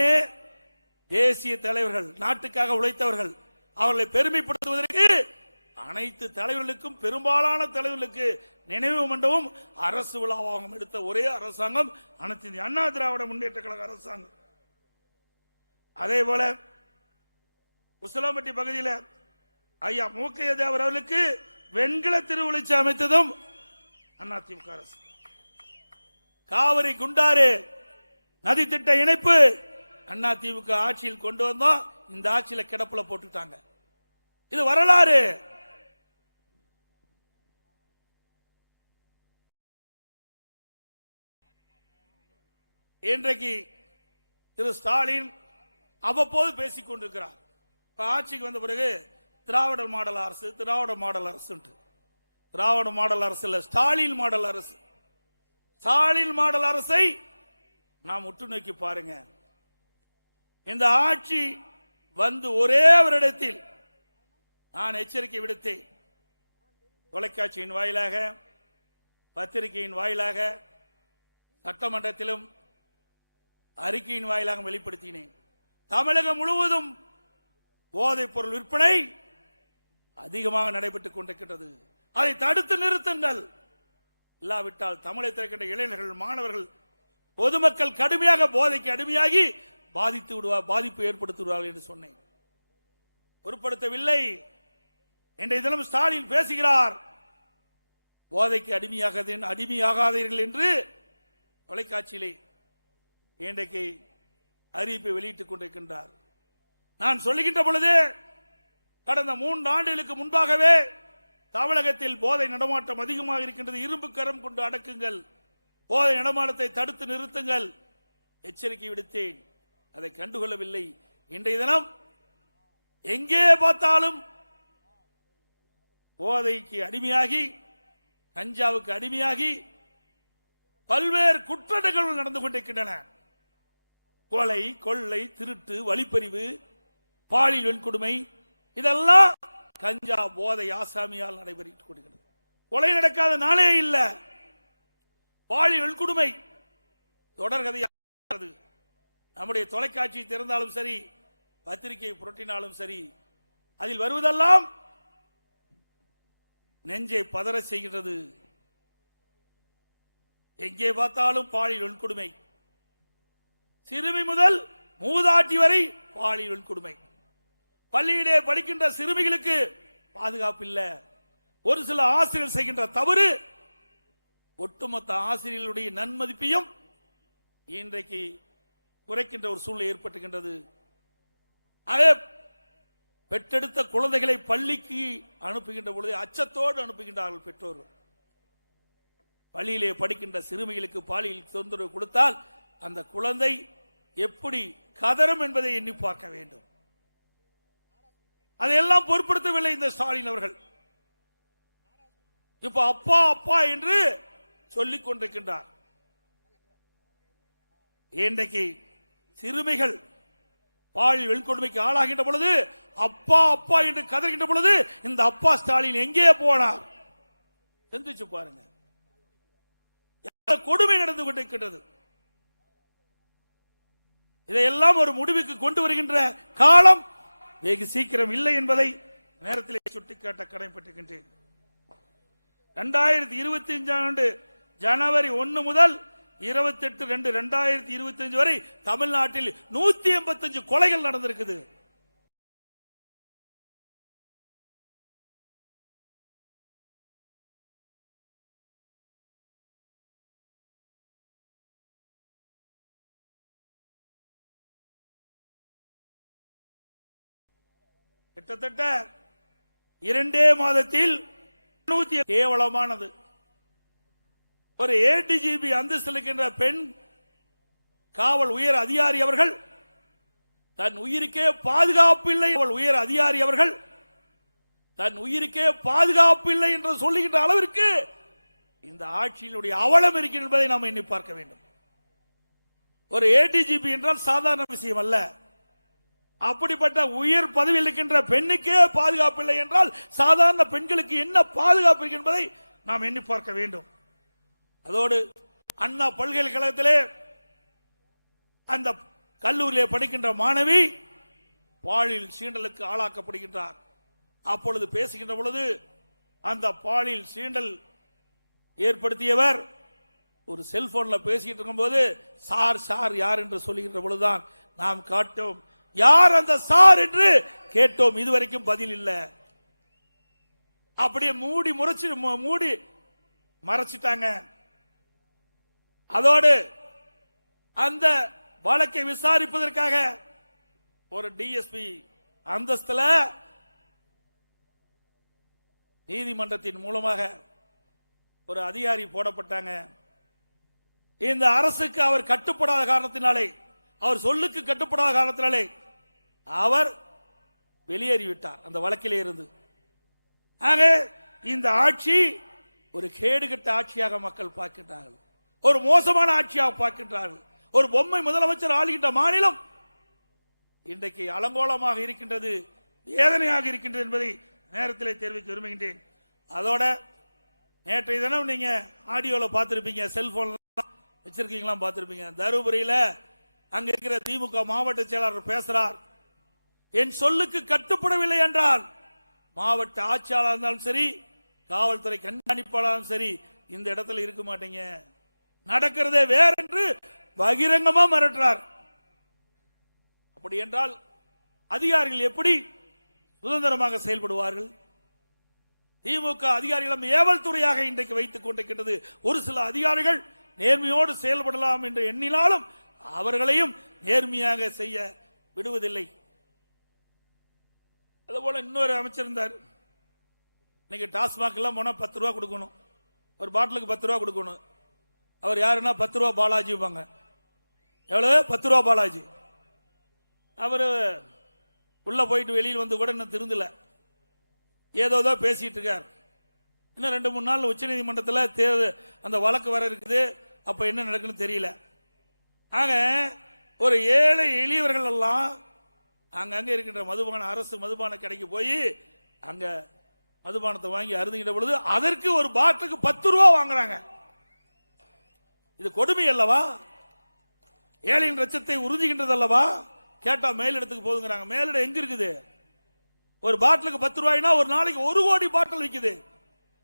தேசிய தலைவர்கள், நாட்டுக்காக உழைத்தவர்கள். அவர்களை பெருமைப்படுத்துவதற்கு அனைத்து தலைவர்களுக்கும், பெரும்பாலான தலைவர்களுக்கு நினைவு மண்டபம் அரசு விழாவாக எடுத்த ஒரே அரசாங்கம் அனைத்து இந்திய அண்ணா திராவிட முன்னேற்ற கழக அரசாங்கம். அதே போல உசிலம்பட்டி பகுதியில் ஐயா மூக்கைய தேவர் அவர்களுக்கு வெண்கல திருவுளிச்சி அமைத்ததும் அதிமுக அரசு. காவிரி குண்டாறு நதி திட்ட இணைப்பு அதிமுக ஆட்சியில் கொண்டு வந்தோம். இந்த ஆட்சியில கிடப்புல போட்டுட்டாங்க. இது வரலாறு. இன்றைக்கு திரு ஸ்டாலின் அவ்வப்போது பேசிக் கொண்டிருக்கிறார். ஆட்சிக்கு வந்த பிறகு திராவிட மாடல் அரசு, திராவிட மாடல் அரசு, திராவிட மாடல் அரசு இல்ல, ஸ்டாலின் மாடல் அரசு. ஸ்டாலின் மாடல் அரசை நாம் உற்று நோக்கி பாருங்க. இந்த ஆட்சி வந்து ஒரே வருடத்தில் நான் எச்சரிக்கை விடுத்தேன். தொலைக்காட்சியின் வாயிலாக, பத்திரிகையின் வாயிலாக, சட்டமன்றத்திலும் அறிக்கையின் வாயிலாக வெளிப்படுத்தினேன். தமிழகம் முழுவதும் போதைப் பொருள் விற்பனை அதிகமாக நடைபெற்றுக் கொண்டிருக்கிறது. அதை தடுத்து நிறுத்துங்கள். இல்லாவிட்டால் தமிழை திறக்கின்ற இளைஞர்கள், மாணவர்கள், பொதுமக்கள் கடுமையாக போதைக்கு அடிமையாகி பாதிப்பு ஏற்படுத்தி விடுவார்கள் என்று சொன்னேன். பொருட்படுத்தவில்லை. இன்றைய தினம் ஸ்டாலின் பேசுகிறார், போதைக்கு அடிமையாகாதீர்கள் என்று தொலைக்காட்சியிலே இன்றைக்கு அறிவிப்பை வெளியிட்டுக் கொண்டிருக்கின்றார். நான் சொல்லுகின்ற பொழுது கடந்த 3 ஆண்டுகளுக்கு முன்பாகவே தமிழகத்தில் போதை நடமாட்டம் அதிகமாக இருக்கின்றது, இரும்பு கரம் கொண்டு அடக்குங்கள், போதை நடமாட்டத்தை தடுத்து நிறுத்துங்கள் எச்சரிக்கை விடுத்தேன். அதை கண்டுகொள்ளவில்லை. இன்றைய தினம் எங்கே பார்த்தாலும் போதைக்கு அடிமையாகி, கஞ்சாவுக்கு அடிமையாகி பல்வேறு குற்ற நிகழ்வுகள் நடந்து கொண்டிருக்கின்றன. கொலை, கொள்ளை, திருட்டு, வழிப்பறிவு, பாலியல் வன்கொடுமை, இதெல்லாம் கஞ்சா போதை ஆசாமியால் நடைபெற்றுக் கொண்டிருக்கிறது. கொலை நடக்காத நாளே இல்ல. பாலியல் வன்கொடுமை தொடர்கதையாக நம்முடைய தொலைக்காட்சி திறந்தாலும் சரி, பத்திரிகை புரட்டினாலும் சரி, அதில் வருவதெல்லாம் நெஞ்சை பதற செய்கிறது. எங்கே பார்த்தாலும் பாலியல் வன்கொடுமை, சிறுமி முதல் மூதாட்டி வரை பாலியல் வன்கொடுமை. பள்ளியிலே படிக்கின்ற சிறுமிகளுக்கு பாதுகாப்பு இல்லை. ஒரு சில ஆசிரியர்கள் செய்கின்ற தவறு ஒட்டுமொத்த ஆசிரியர்களுடைய நன்மதிப்பையும் இன்றைக்கு குறைக்கின்ற ஒரு சூழ்நிலை ஏற்பட்டுகின்றது. அதே பெற்றெடுத்த குழந்தைகளை பள்ளிக்கு அனுப்புகின்ற பொழுது அச்சத்தோடு அனுப்புகின்றார்கள் பெற்றோர்கள். பள்ளியிலே படிக்கின்ற சிறுமிகளுக்கு பாலியல் தொந்தரவு கொடுத்தால் அந்த குழந்தை எப்படி கதறும் என்பதை எண்ணி பார்க்க வேண்டும். அதையெல்லாம் பொருட்படுத்தவில்லை இந்த ஸ்டாலின் அவர்கள். இப்ப அப்பா அப்பா என்று சொல்லிக் கொண்டிருக்கின்றார். இன்றைக்கு சிறுமிகள் பாலியல் வன்கொடுமைக்கு ஆளாகின்ற பொழுது அப்பா அப்பா என்று கதறுகின்ற பொழுது இந்த அப்பா ஸ்டாலின் எங்கே போனார்? சிந்திச்சு பாருங்க. கொடுமை நடந்து கொண்டிருக்கின்றது. இதையெல்லாம் ஒரு முடிவுக்கு கொண்டு வருகின்ற காலம் வெகு சீக்கிரம் இல்லை என்பதை நேரத்திலே சுட்டிக்காட்ட கடமைப்பட்டிருக்கின்றேன். 2025 ஆண்டு ஜனவரி 1 முதல் 28/2/2025 வரை தமிழ்நாட்டில் 185 கொலைகள் நடந்திருக்குது. கிட்டத்தட்ட 2 மாதத்தில் கேவலமானது. ஒரு ஏடிஜிபி அந்தஸ்து இருக்கின்ற பெண் காவல் உயர் அதிகாரி அவர்கள் தன் உயிருக்கே பாதுகாப்பு இல்லை, உயர் அதிகாரி அவர்கள் தன் உயிருக்கே பாதுகாப்பு இல்லை என்று சொல்லுகின்ற அளவிற்கு இந்த ஆட்சியினுடைய அவலம் இருக்கிறது என்பதை நாம் எண்ணி பார்க்க வேண்டும். ஒரு ஏடிஜிபி என்றால் சாதாரண விஷயம் அல்ல. அப்படிப்பட்ட உயர் பதவியில் இருக்கின்ற பெண்ணுக்கே பாதுகாப்பு இல்லை என்றால் சாதாரண பெண்களுக்கு என்ன பாதுகாப்பு என்பதை நாம் எண்ணி பார்க்க வேண்டும். அதோடு அண்ணா பல்கலைக்கழகத்திலே அந்த கல்லூரியிலே படிக்கின்ற மாணவி பாலியல் சீண்டலுக்கு ஆளாக்கப்படுகின்றார். அப்பொழுது பேசுகின்ற பொழுது அந்த பாலியல் சீண்டல் ஏற்படுத்தியவர் ஒரு செல்போன்ல பேசிட்டு இருக்கும் போது சார் சார் யார் என்று சொல்லுகின்ற பொழுதுதான் நாம் காட்டோம் யார் அந்த சார் என்று கேட்டோம். இதுவரைக்கும் பதில் இல்லை. அப்படியே மூடி மறைச்சிட்டாங்க. அதோடு அந்த வழக்கை விசாரிப்பதற்காக ஒரு டிஎஸ்பி அந்தஸ்துல நீதிமன்றத்தின் மூலமாக ஒரு அதிகாரி போடப்பட்டாங்க. இந்த அரசுக்கு அவர் கட்டுப்படாத காரணத்தினாலே, அவர் சொல்லுக்கு கட்டுப்படாத காரணத்தினாலே அவர் வெளியேறிவிட்டார் அந்த வழக்கிலே இருந்து. ஆக இந்த ஆட்சி ஒரு கேடுகட்ட ஆட்சியாக மக்கள் பார்க்கின்றார்கள், ஒரு மோசமான ஆட்சியாக பார்க்கின்றார்கள். ஒரு பொம்மை முதலமைச்சர் ஆளுகின்ற மாநிலம் இன்றைக்கு அலங்கோலமாக இருக்கின்றது, வேதனையாக இருக்கின்றது என்பதை நேரத்திலே தெரிவிக்க விரும்புகின்றேன். அதோட நேற்றைய தினம் நீங்க ஆடியோல பார்த்திருப்பீங்க, செல்போன் வச்சிருக்கீங்களா பார்த்திருப்பீங்க. தருமபுரியில அங்க இருக்கிற திமுக மாவட்ட செயலாளர் பேசுறார், என் சொல்லுக்கு கட்டுப்படவில்லை என்றால் மாவட்ட ஆட்சியாளர் இருந்தாலும் சரி, காவல்துறை கண்காணிப்பாளரும் சரி, இந்த இடத்துல இருக்க மாட்டீங்க, நடக்கிறதே வேற என்று பகிரங்கமா மிரட்டுறார். அப்படி என்றால் அதிகாரிகள் எப்படி சுதந்திரமாக செயல்படுவார்கள்? திமுக அதிகாரிகளும் ஏவல் துறையாக இன்றைக்கு வைத்துக் கொண்டிருக்கின்றது. ஒரு சில அதிகாரிகள் நேர்மையோடு செயல்படலாம் என்று எண்ணினாலும் அவர்களையும் நேர்மையாக செய்ய விடுவதில்லை. அதுபோல இன்னொரு அமைச்சர் இருந்தார், இன்னைக்கு டாஸ்மாக் எல்லாம் போனா 10 ரூபா கொடுக்கணும், ஒரு பாட்டிலுக்கு 10 ரூபா கொடுக்கணும். அவர் யாருன்னா 10 ரூபா பாலாஜி. எவ்வளவு? 10 ரூபா பாலாஜி. அவர் உள்ள போயிட்டு வெளியில் வந்து கூட இன்னும் திருந்தல, ஏதோ பேசிட்டு இருக்கார். இன்னும் 2-3 நாள் உச்ச நீதிமன்றத்தில் அந்த வழக்கு வர இருக்குது, அப்ப என்ன நடக்குன்னு தெரியல. ஆக ஒரு ஏழை எளியவர்கள் எல்லாம் அங்கங்க இருக்கின்ற மதுபான அரசு மதுபான கடைக்கு போய் அங்க மதுபானத்தை வாங்கி அருந்துகின்ற பொழுது அதற்கு ஒரு பாட்டிலுக்கு 10 ரூபா வாங்குறாங்க. இது கொடுமை அல்லவா? ஏழையின் ரச்சத்தை உறுதிக்கின்றது அல்லவா? கேட்டா மேலிடத்துக்கு போதுங்கிறாங்க. மேலிடம் எங்க இருக்குது? ஒரு பாட்டிலுக்கு 10 ரூபாய்னா ஒரு நாளைக்கு 1 கோடி பாட்டில் விற்குது.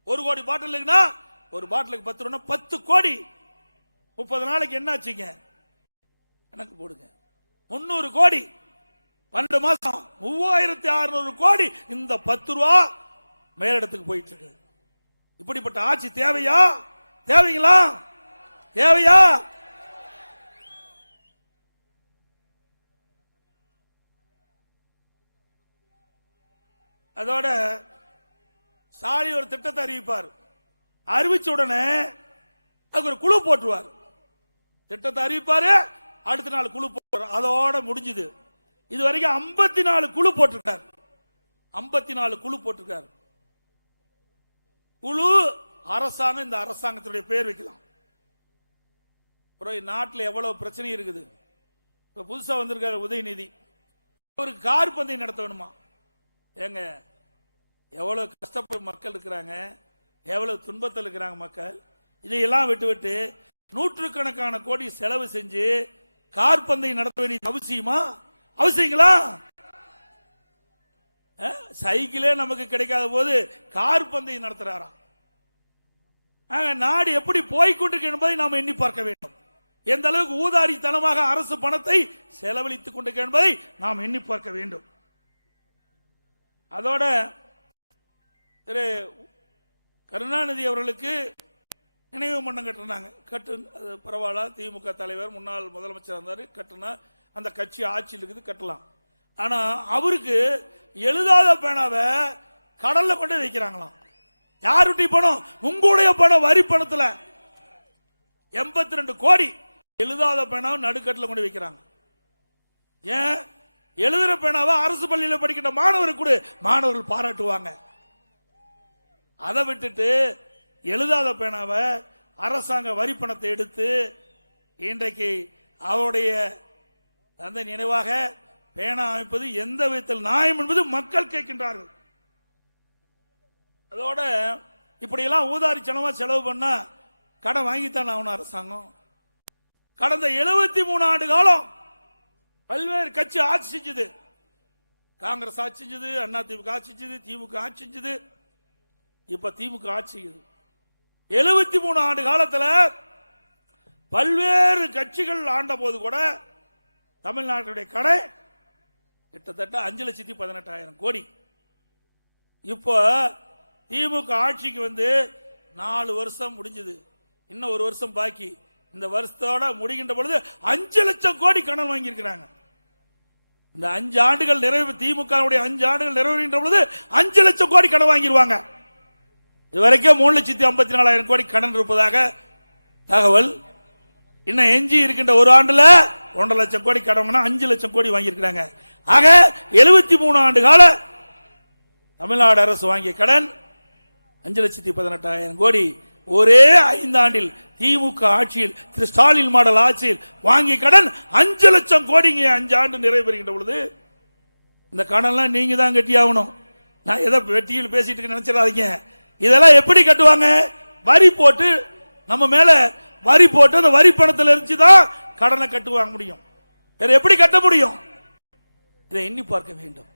1 கோடி பாட்டில் இருக்குன்னா ஒரு பாட்டிலுக்கு 10 ரூபா 10 கோடி. 30 நாளைக்கு என்ன ஆச்சுங்க? கணக்கு போடுங்க. 300 கோடி. 12 மாசம் 3600 கோடி இந்த 10 ரூபா மேலிடத்துக்கு போயிட்டு இருக்கு. இப்படிப்பட்ட ஆட்சி தேவையா? தேவைங்களா? தேவையா? அதோட ஸ்டாலின் ஒரு திட்டத்தை அறிவிப்பார், அறிவிச்ச உடனே அதுக்கு ஒரு குழு போட்டுருவார். திட்டத்தை அறிவிப்பாரு, அடுத்த நாள் குழு போட்டுருவார். அதோட முடிஞ்சது. இது வரைக்கும் 54 குழு போட்டிருக்கார். 54 குழு போட்டிருக்கார். குழு அரசாங்கம், இந்த அரசாங்கத்துடைய பேர் வைக்கலாம். அப்புறம் நாட்டில் எவ்வளவு பிரச்சனை இருக்குது. இப்ப புதுசா வந்திருக்காரு உதயநிதி, ஒரு கார் பந்தயம் நடத்த வேணுமா? ஏங்க, எவ்வளவு கஷ்டப்படும் மக்கள் இருக்கிறாங்க, எவ்வளவு துன்பத்தில் இருக்கிறாங்க மக்கள். இதையெல்லாம் விட்டு நூற்றுக்கணக்கான கோடி செலவு செஞ்சு கார் பந்தயம் நடத்த வேண்டியது அவசியமா? அவசியங்களா? சைக்கிளே நமக்கு கிடைக்காத போது கார் பந்தயம் நடத்துறாராம். நாடு எப்படி போய்கொண்டிருக்கு என்பதை நாம் எண்ணி பார்க்க வேண்டும். எந்த அளவுக்கு ஊதாரித்தனமாக அரசு பணத்தை செலவழித்துக் கொண்டிருக்க என்பதை நாம் எண்ணி பார்க்க வேண்டும். அதோட திரு கருணாநிதி அவர்களுக்கு நினைவு மன்றம் கட்டினாங்க. பரவாயில்ல, திமுக தலைவர் முன்னாள் முதலமைச்சர் இருந்தாரு, கட்டுனா அந்த கட்சி ஆட்சியில் இருக்குது, கட்டலாம். ஆனா அவருக்கு எழுதாத பேனாவை கடல்ல கொண்டு வைக்கிறாங்களாம். யாருடைய பணம்? உங்களுடைய பணம், வரி பணத்துல 82 கோடி எழுதாத பேனாவை நடுக்கட்டில் கொண்டு வைக்கிறாங்க. ஏன்? எழுதுற பேனாவை அரசு பள்ளியில் படிக்கிற மாணவருக்கு கூட மாணவர்கள் பாராட்டுவாங்க. அதை விட்டுட்டு எழுதாத பேனாவை அரசாங்க வரி பணத்தை எடுத்து இன்றைக்கு அவருடைய அந்த நினைவாக பேனா அமைப்பது எந்த விதத்தில் நியாயம் என்பது மக்கள் கேட்கின்றார்கள். அதோட இப்படியெல்லாம் ஊதாரித்தனமா செலவு பண்ணா கடன் வாங்கித்தான் ஆகணும் அரசாங்கம். கடந்த 73 ஆண்டு காலம் பல்வேறு கட்சி ஆட்சி செஞ்சது. காங்கிரஸ் ஆட்சி செஞ்சது, அதிமுக ஆட்சி செஞ்சது, திமுக ஆட்சி செஞ்சது, இப்ப திமுக ஆட்சி. 73 ஆண்டு காலத்தில் பல்வேறு கட்சிகள் ஆண்ட போது கூட தமிழ்நாட்டுடைய கடை கிட்டத்தட்ட 5,18,000 கோடி. இப்போ திமுக ஆட்சிக்கு வந்து 4 வருஷம் முடிஞ்சது, இன்னும் 1 வருஷம் பாக்கி. இந்த வருஷத்தோட முடிகின்ற பொழுது 5 லட்சம் கோடி கடன் வாங்கி இருக்கிறாங்க. இந்த 5 ஆண்டுகள் நிறைவு, திமுக 5 ஆண்டுகள் நிறைவேறுகின்ற பொழுது 5 லட்சம் கோடி கடன் வாங்கிடுவாங்க. இதுவரைக்கும் 3,54,000 கோடி கடன் இருப்பதாக தகவல். இன்னும் எஞ்சி இருக்கின்ற ஒரு ஆண்டுல 1.5 லட்சம் கோடி கடன், 5 லட்சம் கோடி வாங்கியிருக்கிறாங்க. ஆக 73 ஆண்டு கால தமிழ்நாடு அரசு வாங்கிய கடன் 5,18,000 கோடி. ஒரே 5 ஆண்டில் திமுக ஆட்சியில், திரு ஸ்டாலின் மாடல் ஆட்சியில் வாங்கிய கடன் 5 லட்சம் கோடிங்க. 5 ஆண்டு நிறைவேறுகின்ற பொழுது இந்த கடன்லாம் நீங்க தான் கட்டி ஆகணும். நான் ஏதோ வெட்டியில் பேசிட்டு நினைச்சிடாதீங்க. இதெல்லாம் எப்படி கட்டுவாங்க? வரி போட்டு நம்ம மேல வரி போட்டு அந்த வரி பணத்தில் இருந்துதான் கடனை கட்டு வாங்க முடியும். வேற எப்படி கட்ட முடியும்? இதை எண்ணி பார்க்க வேண்டும்.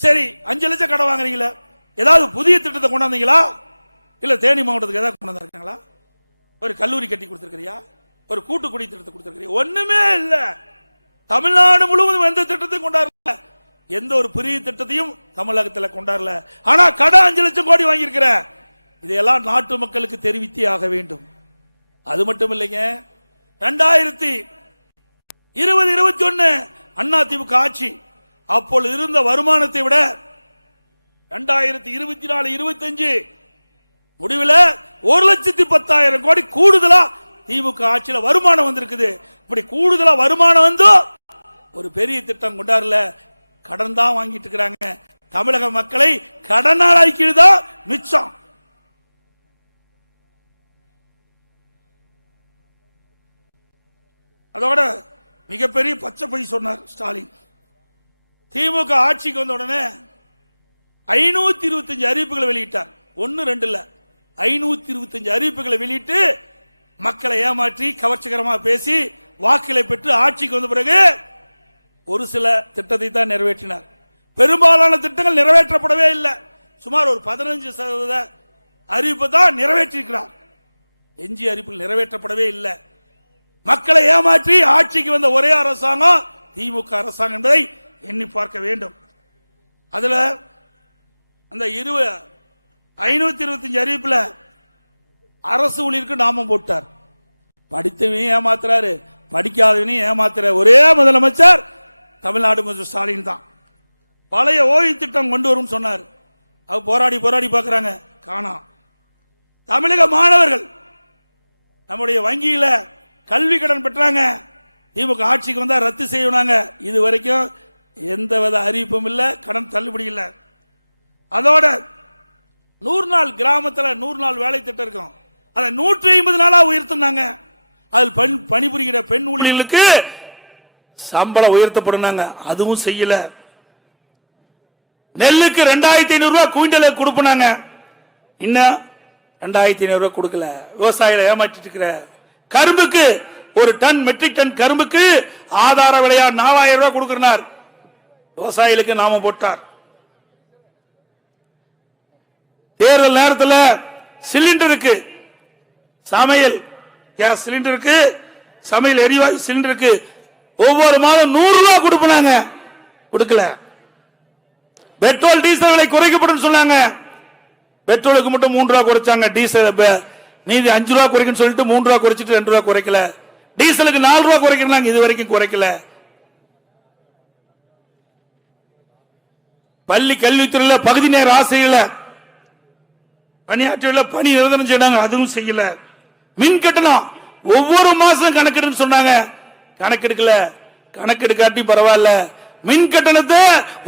சரி, 5 லட்சம் கடன் வாங்குறீங்களா? ஏதாவது புதிய திட்டத்தை கொண்டாந்தீங்களா? இல்ல தேனி மாவட்டத்துக்கு ஏதாவது கொண்டாந்துருக்காங்களா? ஒரு கல்லூரி கட்டி கொடுத்திருக்கிறியா? ஒரு கூட்டு குடி திட்டத்தை கொடுத்திருக்கிறியா? ஒண்ணுமே இல்ல. தமிழ்நாடு முழுவதும் எந்த திட்டத்தையும் கொண்டாடல, எந்த ஒரு பெரிய திட்டத்தையும் தமிழகத்தில் கொண்டாடல. ஆனா கடன் 5 லட்சம் கோடி வாங்கியிருக்கிற, இதையெல்லாம் நாட்டு மக்களுக்கு தெரிவித்தே ஆக வேண்டும். அது மட்டும் இல்லைங்க, 2020-21 அண்ணா திமுக ஆட்சி, அப்பொழுது இருந்த வருமானத்தை விட 2024-25 முடிவில் 1,10,000 கோடி கூடுதலா திமுக ஆட்சியில வருமானம் வந்திருக்குது. இப்படி கூடுதலா வருமானம் வந்து ஒரு பெரிய திட்டம் கொண்டாடல, கடன் தான் வாங்கிட்டு இருக்கிறாங்க. தமிழக மக்களை கடனால் ஆக்கிதான் மிச்சம். அதோட மிகப்பெரிய பச்சை பொய் சொன்னார் ஸ்டாலின். திமுக ஆட்சிக்கு வந்த உடனே 525 அறிவிப்புகளை வெளியிட்டார். 1-2 இல்ல, 525 அறிவிப்புகளை வெளியிட்டு மக்களை ஏமாற்றி கவர்ச்சிகரமாக பேசி வாக்குகளை பெற்று ஆட்சிக்கு வந்த பிறகு ஒரு சில திட்டத்தை தான் நிறைவேற்றினார். பெரும்பாலான திட்டங்கள் நிறைவேற்றப்படவே இல்லை. சுமார் ஒரு 15% அறிவிப்பு தான் நிறைவேற்றிருக்கிறார். எஞ்சிய அறிவிப்புகள் நிறைவேற்றப்படவே இல்லை. மக்களை ஏமாற்றி ஆட்சிக்கு வந்த ஒரே அரசாங்கம் திமுக அரசாங்கம் என்பதை எண்ணி பார்க்க வேண்டும். அதுல அந்த 525 அறிவிப்புல அரசு ஊழியருக்கு நாமம் போட்டார். படித்தவனையும் ஏமாத்துறாரு, படிக்காதவனையும் ஏமாத்துற ஒரே முதலமைச்சர் தமிழ்நாடு முதலமைச்சர் ஸ்டாலின் தான். பழைய ஓய்வு திட்டம் கொண்டு வரும் சொன்னார். அது போராடி போராடி பார்க்கிறாங்க, காணோம். தமிழக மாணவர்கள் நம்முடைய வங்கியில கல்வி கடன் பெற்றாங்க, திமுக ஆட்சிக்கு வந்தா ரத்து செய்வாங்க. இது வரைக்கும் எந்தவித அறிவிப்பும் இல்ல, கடன் தள்ளுபடி இல்ல. அதோட 100 நாள் கிராமத்தில் 100 நாள் வேலை திட்டம் இருக்கும், அதை 150 நாளா உயர்த்தினாங்க. அதில் பணிபுரிகிற பெண் ஊழியர்களுக்கு சம்பளம் உயர்த்தப்படுனாங்க, அதுவும் செய்யல. நெல்லுக்கு 2,500 ரூபாய் குவிண்டல் கொடுப்பாங்க, இன்னும் 2,500 ரூபாய் கொடுக்கல. விவசாயிகளை ஏமாற்றிட்டு இருக்கிற கரும்புக்கு ஒரு டன் மெட்ரிக் டன் கரும்புக்கு ஆதார விலையா 4,000 ரூபாய் கொடுக்கிறார். விவசாயிகளுக்கு நாம போட்டார். தேர்தல் நேரத்தில் சிலிண்டருக்கு, சமையல் கேஸ் சிலிண்டருக்கு, சமையல் எரிவாயு சிலிண்டருக்கு ஒவ்வொரு மாதம் 100 ரூபாய் கொடுப்பாங்க, கொடுக்கல. பெட்ரோல் டீசல் விலை குறைக்கப்படும் சொன்னாங்க, பெட்ரோலுக்கு மட்டும் 3 ரூபாய் குறைச்சாங்க. டீசல் நீதி 5 ரூபாய் குறைக்கணும் சொல்லிட்டு 3 ரூபாய் குறைச்சிட்டு 2 ரூபாய் குறைக்கல. டீசலுக்கு 4 ரூபாய் குறைக்கிறாங்க, இது வரைக்கும் குறைக்கல. பள்ளி கல்வித்துறையில் பகுதி நேர ஆசிரியர் பணியாற்றியுள்ள பணி நிரந்தரம் செய்யறாங்க, அதுவும் செய்யல. மின் கட்டணம் ஒவ்வொரு மாசம் கணக்கெடுன்னு சொன்னாங்க, கணக்கெடுக்கல. கணக்கெடுக்காட்டி பரவாயில்ல, மின் கட்டணத்தை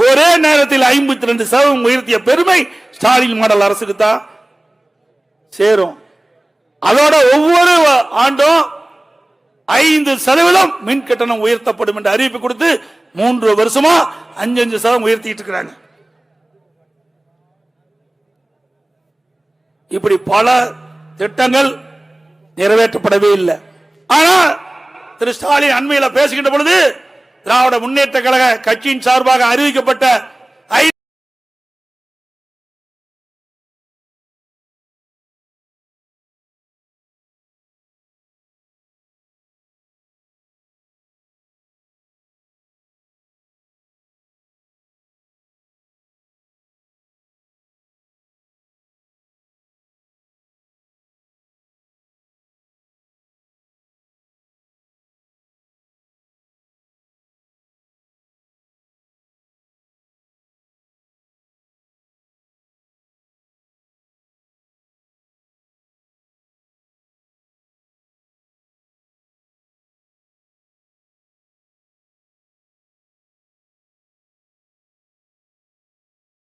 ஒரே நேரத்தில் 52% உயர்த்திய பெருமை ஸ்டாலின் மாடல் அரசுக்கு தான் சேரும். அதோட ஒவ்வொரு ஆண்டும் 5% மின் கட்டணம் உயர்த்தப்படும் என்று அறிவிப்பு கொடுத்து 3 வருஷமா 5% உயர்த்திட்டு இருக்கிறாங்க. இப்படி பல திட்டங்கள் நிறைவேற்றப்படவே இல்லை. ஆனா திரு ஸ்டாலின் அண்மையில் பேசுகின்ற பொழுது திராவிட முன்னேற்ற கழக கட்சியின் சார்பாக அறிவிக்கப்பட்ட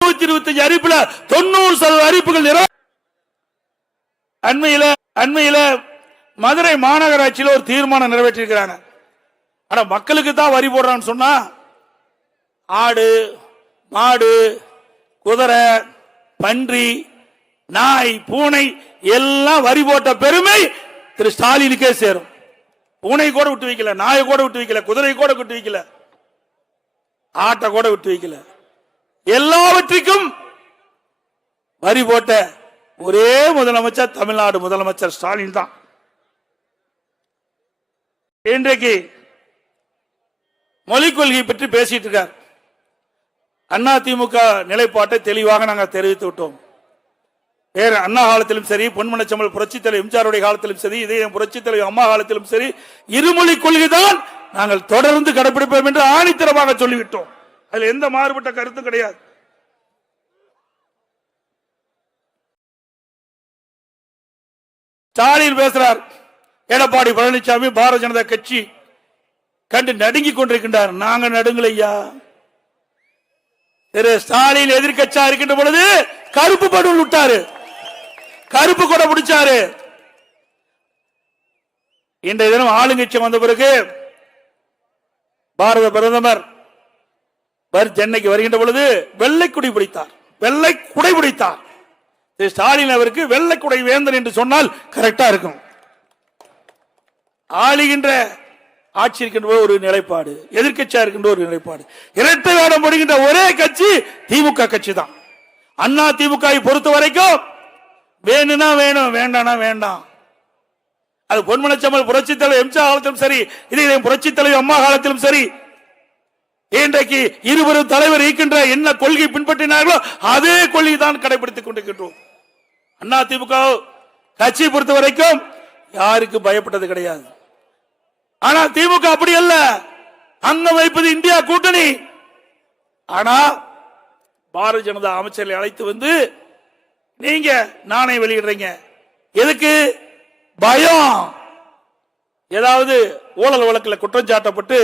25 அறிவிப்புல 90% அறிவிப்புகள் அண்மையில மதுரை மாநகராட்சியில் ஒரு தீர்மானம் நிறைவேற்றிருக்கிறாங்க. ஆனா மக்களுக்கு தான் வரி போடுறான்னு சொன்னா ஆடு, மாடு, குதிரை, பன்றி, நாய், பூனை எல்லாம் வரி போட்ட பெருமை திரு ஸ்டாலினுக்கே சேரும். பூனை கூட விட்டு வைக்கல, நாயை கூட விட்டு வைக்கல, குதிரை கூட விட்டு வைக்கல, ஆட்டை கூட விட்டு வைக்கல. எல்லாவற்றிற்கும் வரி போட்ட ஒரே முதலமைச்சர் தமிழ்நாடு முதலமைச்சர் ஸ்டாலின் தான். இன்றைக்கு மொழிக் கொள்கை பற்றி பேசிட்டு இருக்கார். அண்ணா திமுக நிலைப்பாட்டை தெளிவாக நாங்கள் தெரிவித்து விட்டோம். வேற அண்ணா காலத்திலும் சரி, பொன்மனச்செம்மல் புரட்சி தலைவர் எம்ஜிஆருடைய காலத்திலும் சரி, இதே புரட்சி தலைவர் அம்மா காலத்திலும் சரி, இருமொழி கொள்கை தான் நாங்கள் தொடர்ந்து கடைபிடிப்போம் என்று ஆணித்தரமாக சொல்லிவிட்டோம். அதுல எந்த மாறுபட்ட கருத்தும் கிடையாது. ஸ்டாலின் பேசுறார், எடப்பாடி பழனிசாமி பாரதிய ஜனதா கட்சி கண்டு நடுங்கிக் கொண்டிருக்கின்றார். நாங்க நடுங்கலையா? திரு ஸ்டாலின் எதிர்க்கட்சியா இருக்கின்ற பொழுது கருப்பு படுல் விட்டாரு, கருப்பு கூட பிடிச்சாரு. இன்றைய தினம் ஆளுங்கட்சி வந்த பிறகு பாரத பிரதமர் சென்னைக்கு வருகின்ற பொழுது வெள்ளை குடை பிடித்தார், வெள்ளை குடை பிடித்தார். திரு ஸ்டாலின் அவருக்கு வெள்ளை குடை வேந்தன் என்று சொன்னால் கரெக்டா இருக்கும். ஆளுகின்ற ஆட்சி இருக்கின்ற ஒரு நிலைப்பாடு, எதிர்க்கட்சியா இருக்கின்ற ஒரு நிலைப்பாடு, இரட்டை வேடம் போடுகின்ற ஒரே கட்சி திமுக கட்சி தான். அண்ணா திமுக பொறுத்த வரைக்கும் வேணும்னா வேணும், வேண்டாம்னா வேண்டாம். அது பொன்மனச்செம்மல் புரட்சி தலைவர் எம்ஜிஆர் காலத்திலும் சரி, இதே புரட்சி தலைவர் அம்மா காலத்திலும் சரி, இன்றைக்கு இருவரும் தலைவர் இருக்கின்ற என்ன கொள்கை பின்பற்றினார்களோ அதே கொள்கை தான் கடைபிடித்துக் கொண்டிருக்கின்றோம். அண்ணா திமுக கட்சியை பொறுத்த வரைக்கும் யாருக்கு பயப்பட்டது கிடையாது. ஆனா திமுக அப்படி அல்ல, அங்க வைப்பது இந்தியா கூட்டணி. ஆனா பாரதிய ஜனதா அமைச்சர்களை அழைத்து வந்து நீங்க நாணயம் வெளியிடுறீங்க, எதுக்கு? பயம். ஏதாவது ஊழல் வழக்கில் குற்றம் சாட்டப்பட்டு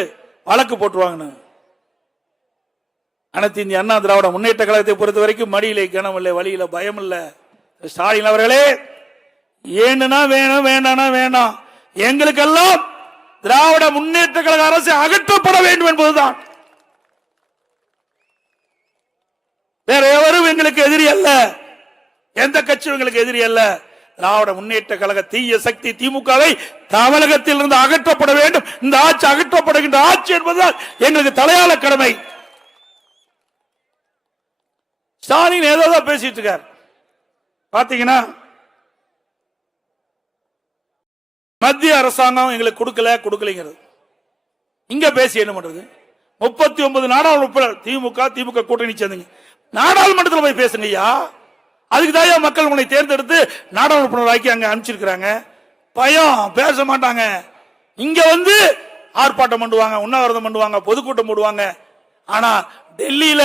வழக்கு போட்டுருவாங்க. அனைத்து இந்திய அண்ணா திராவிட முன்னேற்ற கழகத்தை பொறுத்த வரைக்கும் மடியிலே கனம் இல்லை, வழியில பயம் இல்ல. ஸ்டாலின் அவர்களே, ஏன்னா வேணும், வேண்டானா வேண்டாம். எங்களுக்கெல்லாம் திராவிட முன்னேற்ற கழக அரசு அகற்றப்பட வேண்டும் என்பதுதான். வேற எவரும் எங்களுக்கு எதிரி அல்ல, எந்த கட்சியும் எங்களுக்கு எதிரி அல்ல. திராவிட முன்னேற்ற கழக தீய சக்தி திமுகவை தமிழகத்தில் இருந்து அகற்றப்பட வேண்டும். இந்த ஆட்சி அகற்றப்படுகின்ற ஆட்சி என்பதுதான் எங்களுக்கு தலையாள கடமை. ஸ்டாலின் ஏதோ பேசிட்டு இருக்கார். பாத்தீங்கன்னா மத்திய அரசாங்கம் எங்களுக்கு கொடுக்கலைங்கிறது. இங்க பேசி என்ன பண்றது? 39 நாடாளுமன்ற திமுக கூட்டணி சேர்ந்தீங்க, நாடாளுமன்றத்தில் போய் பேசுங்க ஐயா. அதுக்கு தான் மக்கள் உங்களை தேர்ந்தெடுத்து நாடாளுமன்ற அங்க அனுப்பிச்சிருக்கிறாங்க. பயம், பேச மாட்டாங்க. இங்க வந்து ஆர்ப்பாட்டம் பண்ணுவாங்க, உண்ணாவிரதம் பண்ணுவாங்க, பொதுக்கூட்டம் போடுவாங்க. ஆனா டெல்லியில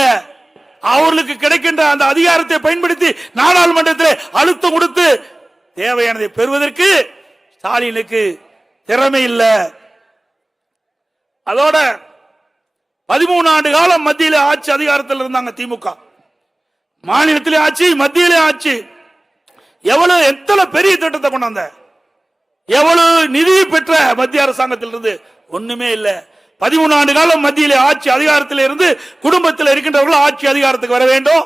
அவர்களுக்கு கிடைக்கின்ற அந்த அதிகாரத்தை பயன்படுத்தி நாடாளுமன்றத்தில் அழுத்தம் கொடுத்து தேவையானதை பெறுவதற்கு ஸ்டாலினுக்கு திறமை இல்ல. அதோட 13 ஆண்டு காலம் மத்தியில ஆட்சி அதிகாரத்தில் இருந்தாங்க திமுக. மாநிலத்திலே ஆட்சி, மத்தியிலே ஆட்சி. எவ்வளவு எத்தனை பெரிய திட்டத்தை கொண்டாந்த, எவ்வளவு நிதி பெற்ற மத்திய அரசாங்கத்தில் இருந்து ஒண்ணுமே இல்ல. 13 ஆண்டு காலம் மத்தியிலே ஆட்சி அதிகாரத்தில் இருந்து குடும்பத்தில் இருக்கின்றவர்கள் ஆட்சி அதிகாரத்துக்கு வர வேண்டும்,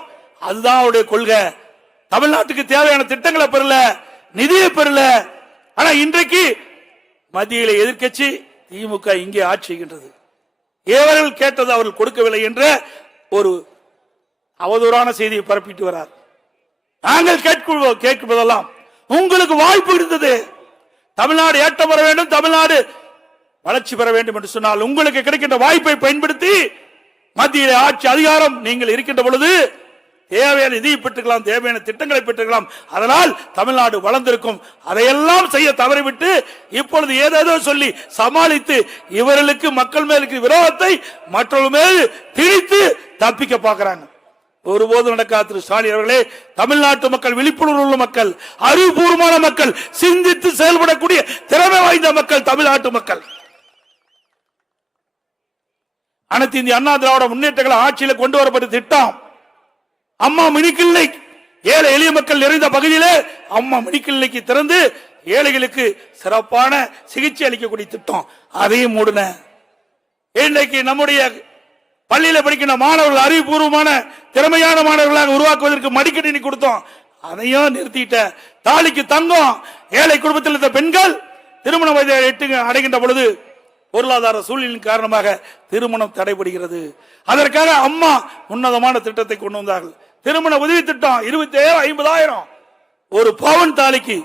அதுதான் அவருடைய கொள்கை. தமிழ்நாட்டுக்கு தேவையான திட்டங்களை பெறல, நிதியை பெறல. ஆனா இன்றைக்கு மத்தியில எதிர்க்கட்சி திமுக இங்கே ஆட்சி செய்கின்றது. ஏவர்கள் கேட்டது அவர்கள் கொடுக்கவில்லை என்ற ஒரு அவதூறான செய்தியை பரப்பிட்டு வரார். நாங்கள் கேட்கும்போதெல்லாம் உங்களுக்கு வாய்ப்பு இருந்தது, தமிழ்நாடு ஏற்றம் பெற வேண்டும், தமிழ்நாடு வளர்ச்சி பெற வேண்டும் என்று சொன்னால் உங்களுக்கு கிடைக்கின்ற வாய்ப்பை பயன்படுத்தி மத்தியில் ஆட்சி அதிகாரம் நீங்கள் இருக்கின்ற பொழுது தேவையான நிதியை பெற்றுக்கலாம், தேவையான திட்டங்களை பெற்றுக்கலாம். அதனால் தமிழ்நாடு வளர்ந்திருக்கும். அதையெல்லாம் செய்ய தவறிவிட்டு இப்பொழுது ஏதேதோ சொல்லி சமாளித்து இவர்களுக்கு மக்கள் மேலுக்கு விரோதத்தை மற்றவர்கள் மேல் திணித்து தப்பிக்க பார்க்கிறாங்க. ஒருபோது நடக்காத திரு ஸ்டாலின் அவர்களே, தமிழ்நாட்டு மக்கள் விழிப்புணர்வு உள்ள மக்கள், அறிவுபூர்வமான மக்கள், சிந்தித்து செயல்படக்கூடிய திறமை வாய்ந்த மக்கள் தமிழ்நாட்டு மக்கள். அனைத்து இந்திய அண்ணா திராவிட முன்னேற்றங்கள் ஆட்சியில் கொண்டு வரப்பட்ட திட்டம் அம்மா மினி கிளினிக். ஏழை எளிய மக்கள் நிறைந்த பகுதியிலே அம்மா மினி கிளினிக் திறந்து ஏழைகளுக்கு சிறப்பான சிகிச்சை அளிக்கக்கூடிய திட்டம், அதையும் மூடுன. இன்றைக்கு நம்முடைய பள்ளியில படிக்கின்ற மாணவர்கள் அறிவுபூர்வமான திறமையான மாணவர்களாக உருவாக்குவதற்கு மடிக்கணினி கொடுத்தோம், அதையும் நிறுத்திட்ட. தாலிக்கு தங்கம், ஏழை குடும்பத்தில் இருந்த பெண்கள் திருமண வயதை அடைகின்ற பொழுது பொருளாதார சூழ்நிலையின் காரணமாக திருமணம் தடைபடுகிறது. அதற்காக அம்மா உன்னதமான திட்டத்தை கொண்டு வந்தார்கள். திருமண உதவி திட்டம் 27,50,000 ஒரு பவன் தாலிக்கு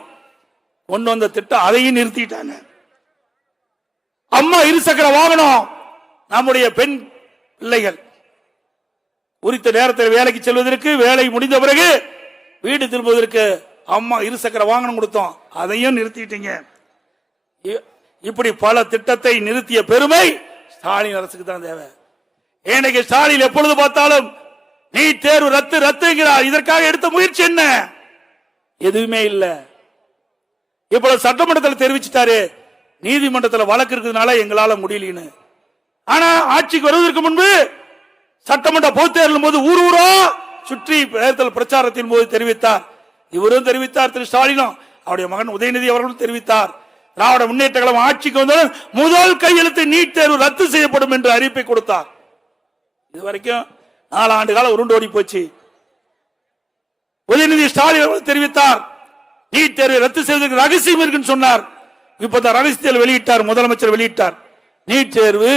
கொண்டு வந்த திட்டம், அதையும் நிறுத்திட்டாங்க. அம்மா இருசக்கர வாகனம் நம்முடைய பெண் பிள்ளைகள் குறித்த நேரத்தில் வேலைக்கு செல்வதற்கு, வேலை முடிந்த பிறகு வீடு திரும்புவதற்கு அம்மா இருசக்கர வாகனம் கொடுத்தோம், அதையும் நிறுத்திட்டீங்க. இப்படி பல திட்டத்தை நிறுத்திய பெருமை ஸ்டாலின் அரசுக்கு தான் தேவை. ஏனைக்கு ஸ்டாலின் எப்பொழுது பார்த்தாலும் நீட் தேர்வு ரத்து ரத்துங்கிறார். இதற்காக எடுத்த முயற்சி என்ன? எதுவுமே இல்ல. இப்பொழுது சட்டமன்றத்தில் தெரிவிச்சிட்டாரு, நீதிமன்றத்தில் வழக்கு இருக்கிறதுனால எங்களால முடியலன்னு. ஆனா ஆட்சிக்கு வருவதற்கு முன்பு சட்டமன்ற பொதுத் தேர்தலின் போது ஊர் ஊரா சுற்றி தேர்தல் பிரச்சாரத்தின் போது தெரிவித்தார். இவரும் தெரிவித்தார், திரு ஸ்டாலினும், அவருடைய மகன் உதயநிதி அவர்களும் தெரிவித்தார். திராவிட முன்னேற்ற கழகம் ஆட்சிக்கு வந்த முதல் கையெழுத்து நீட் தேர்வு ரத்து செய்யப்படும் என்று அறிவிப்பை கொடுத்தார். இதுவரைக்கும் 4 ஆண்டு காலம் உருண்டோடி போச்சு. உதயநிதி ஸ்டாலின் அவர்கள் தெரிவித்தார், நீட் தேர்வை ரத்து செய்வதற்கு ரகசியம் இருக்குன்னு சொன்னார். இப்ப ரகசியத்தில் வெளியிட்டார், முதலமைச்சர் வெளியிட்டார். நீட் தேர்வு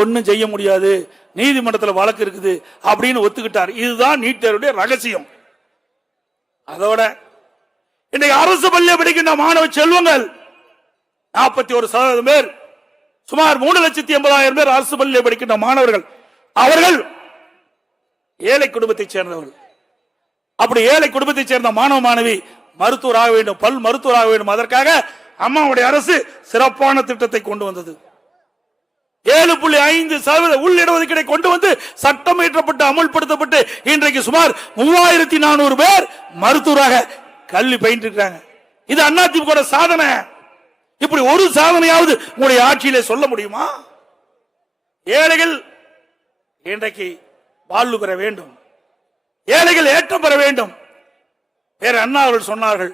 ஒன்னும் செய்ய முடியாது, நீதிமன்றத்தில் வழக்கு இருக்குது அப்படின்னு ஒத்துக்கிட்டார். இதுதான் நீட் தேர்வுடைய ரகசியம். அதோட இன்றைக்கு அரசு பள்ளியை படிக்கின்ற மாணவ செல்வங்கள் 41% பேர், சுமார் 3,80,000 பேர் அரசு பள்ளியை படிக்கின்ற மாணவர்கள். அவர்கள் ஏழை குடும்பத்தைச் சேர்ந்தவர்கள். அப்படி ஏழை குடும்பத்தைச் சேர்ந்த மாணவ மாணவி மருத்துவராக வேண்டும், பல் மருத்துவராக வேண்டும். அதற்காக அம்மாவுடைய அரசு சிறப்பான திட்டத்தை கொண்டு வந்தது. 7.5% உள் இடஒதுக்கீடை கொண்டு வந்து சட்டம் இயற்றப்பட்டு அமல்படுத்தப்பட்டு இன்றைக்கு சுமார் 3,400 பேர் மருத்துவராக கல்வி பயின்று இருக்காங்க. இது அதிமுக சாதனை. இப்படி ஒரு சாதனையாவது உங்களுடைய ஆட்சியிலே சொல்ல முடியுமா? ஏழைகள் இன்றைக்கு வாழ்வு பெற வேண்டும், ஏழைகள் ஏற்றம் பெற வேண்டும். வேற அண்ணா அவர்கள் சொன்னார்கள்,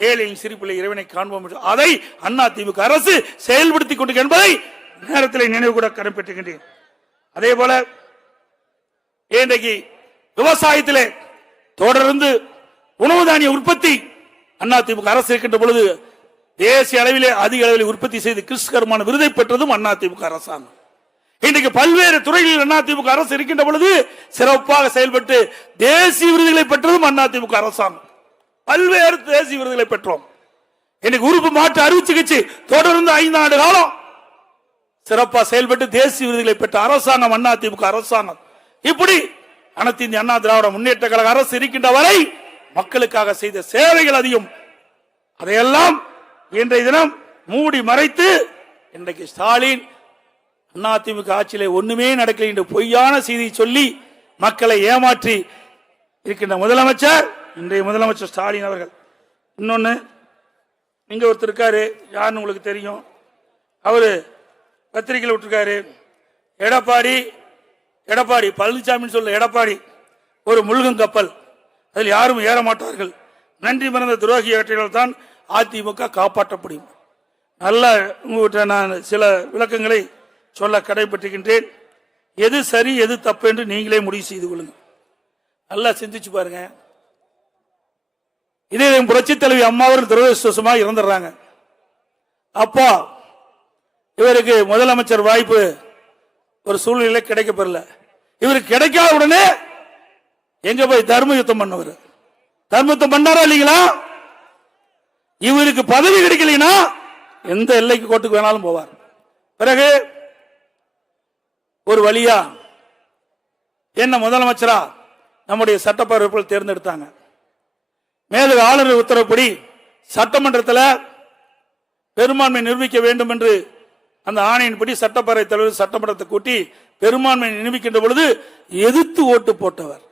ஏழையின் சிரிப்பிலே இறைவனை காண்போம் என்று. அதை அதிமுக அரசு செயல்படுத்திக் கொண்டு என்பதை நேரத்தில் நினைவு கூட கடன்பெற்றுகின்றேன். அதே போல இன்றைக்கு விவசாயத்திலே தொடர்ந்து உணவு தானிய உற்பத்தி அதிமுக அரசு இருக்கின்ற பொழுது தேசிய அளவிலே அதிக அளவில் உற்பத்தி செய்து கிறிஸ்கர்மான விருதை பெற்றதும் அதிமுக அரசாங்கம். இன்றைக்கு பல்வேறு துறைகளில் அதிமுக அரசு இருக்கின்ற பொழுது சிறப்பாக செயல்பட்டு தேசிய விருதுகளை பெற்றதும் அதிமுக அரசாங்கம். பல்வேறு தேசிய விருதுகளை பெற்றோம். இன்னைக்கு உறுப்பு மாற்று அறுவை சிகிச்சை தொடர்ந்து 5 ஆண்டு காலம் சிறப்பாக செயல்பட்டு தேசிய விருதுகளை பெற்ற அரசாங்கம் அதிமுக அரசாங்கம். இப்படி அனைத்து இந்திய அண்ணா திராவிட முன்னேற்ற கழக அரசு இருக்கின்ற வரை மக்களுக்காக செய்த சேவைகள் அதிகம். அதையெல்லாம் இன்றைய தினம் மூடி மறைத்து இன்றைக்கு ஸ்டாலின் அதிமுக ஆட்சியிலே ஒண்ணுமே நடக்கல என்று பொய்யான செய்தியை சொல்லி மக்களை ஏமாற்றி இருக்கின்ற முதலமைச்சர் இன்றைய முதலமைச்சர் ஸ்டாலின் அவர்கள். இன்னொன்னு, இங்க ஒருத்தர் இருக்காரு, யாருன்னு உங்களுக்கு தெரியும். அவரு பத்திரிகையில் விட்டுருக்காரு, எடப்பாடி பழனிசாமி சொல்ல எடப்பாடி ஒரு முழுகும் கப்பல், அதில் யாரும் ஏற மாட்டார்கள், நன்றி மறந்த துரோகி ஆட்சியால் தான் அதிமுக காப்பாற்றப்படும். நல்ல உங்ககிட்ட நான் சில விளக்கங்களை சொல்ல கடைபெற்றுகின்றேன். எது சரி எது தப்பு என்று நீங்களே முடிவு செய்து கொள்ளுங்க. நல்லா சிந்திச்சு பாருங்க. இதே புரட்சி தலைவி அம்மாவர்கள் துரதிருஷ்டவசமா இறந்துடுறாங்க. அப்பா இவருக்கு முதலமைச்சர் வாய்ப்பு ஒரு சூழ்நிலை கிடைக்கப்பெறல. இவருக்கு கிடைக்காத உடனே எங்க போய் தர்ம யுத்தம் பண்ணவர், தர்ம யுத்தம் பண்ணாரா இல்லைங்களா? இவருக்கு பதவி கிடைக்கலைன்னா எந்த எல்லைக்கு கோட்டுக்கு வேணாலும் போவார். பிறகு ஒரு வழியா என்ன முதலமைச்சரா நம்முடைய சட்டப்பேரவையில் தேர்ந்தெடுத்தாங்க. மேலும் ஆளுநர் உத்தரவுப்படி சட்டமன்றத்தில் பெரும்பான்மை நிரூபிக்க வேண்டும் என்று அந்த ஆணையின்படி சட்டப்பேரவை தலைவர் சட்டமன்றத்தை கூட்டி பெரும்பான்மை நிரூபிக்கின்ற பொழுது எதிர்த்து ஓட்டு போட்டவர்.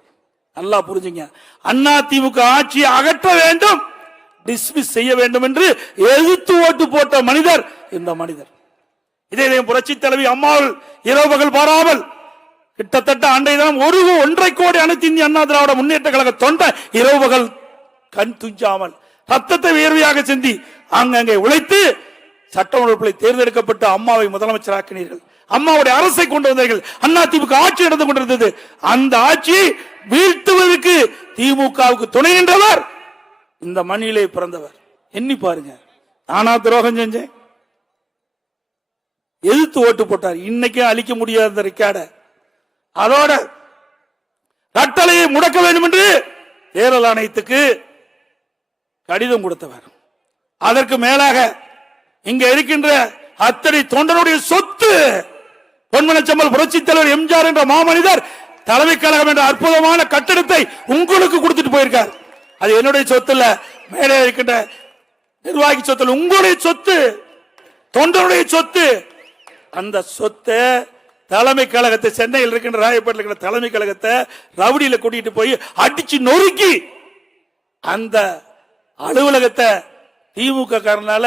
நல்லா புரிஞ்சுங்க, அதிமுக ஆட்சியை அகற்ற வேண்டும், டிஸ்மிஸ் செய்ய வேண்டும் என்று எதிர்த்து ஓட்டு போட்ட மனிதர் இந்த மனிதர். இதே புரட்சி தலைவி அம்மாள் இரவு பகல் பாராமல் கிட்டத்தட்ட அன்றைய தினம் 1.5 கோடி அனைத்து இந்திய அண்ணா திராவிட முன்னேற்ற கழக தொண்டை இரவு பகல் கண் துஞ்சாமல் ரத்தத்தை வேர்வையாக சிந்தி அங்கங்கே உழைத்து சட்டமன்றத்தை தேர்ந்தெடுக்கப்பட்ட அம்மாவை முதலமைச்சராக்கினீர்கள். அம்மாவுடைய அரசை கொண்டு வந்தீர்கள். அதிமுக ஆட்சி நடந்து கொண்டிருந்தது. அந்த ஆட்சியை வீழ்த்துவதற்கு திமுகவுக்கு துணை நின்றவர் இந்த மண்ணிலே பிறந்தவர். எண்ணி பாருங்க, நானா துரோகம் செஞ்சேன்? எதிர்த்து ஓட்டு போட்டார். இன்னைக்கும் அழிக்க முடியாத அந்த ரெக்கார்டை. அதோட கட்டளையை முடக்க வேண்டும் என்று தேர்தல் ஆணையத்துக்கு கடிதம் கொடுத்தவர். அதற்கு மேலாக இங்க இருக்கின்ற அத்தனை தொண்டனுடைய சொத்து பொன்மனச்செம்மல் புரட்சி தலைவர் எம்ஜிஆர் என்ற மாமனிதர் தலைமை கழகம் என்ற அற்புதமான கட்டடத்தை உங்களுக்கு கொடுத்துட்டு போயிருக்கார். அது என்னுடைய சொத்து இல்ல, மேலே இருக்கின்ற நிர்வாகி சொத்து, உங்களுடைய சொத்து, தொண்டனுடைய சொத்து. அந்த சொத்தை தலைமை கழகத்தை, சென்னையில் இருக்கின்ற ராயப்பேட்டில் இருக்கிற தலைமை கழகத்தை ரவுடியில கூட்டிட்டு போய் அடிச்சு நொறுக்கி அந்த அலுவலகத்தை திமுக காரனால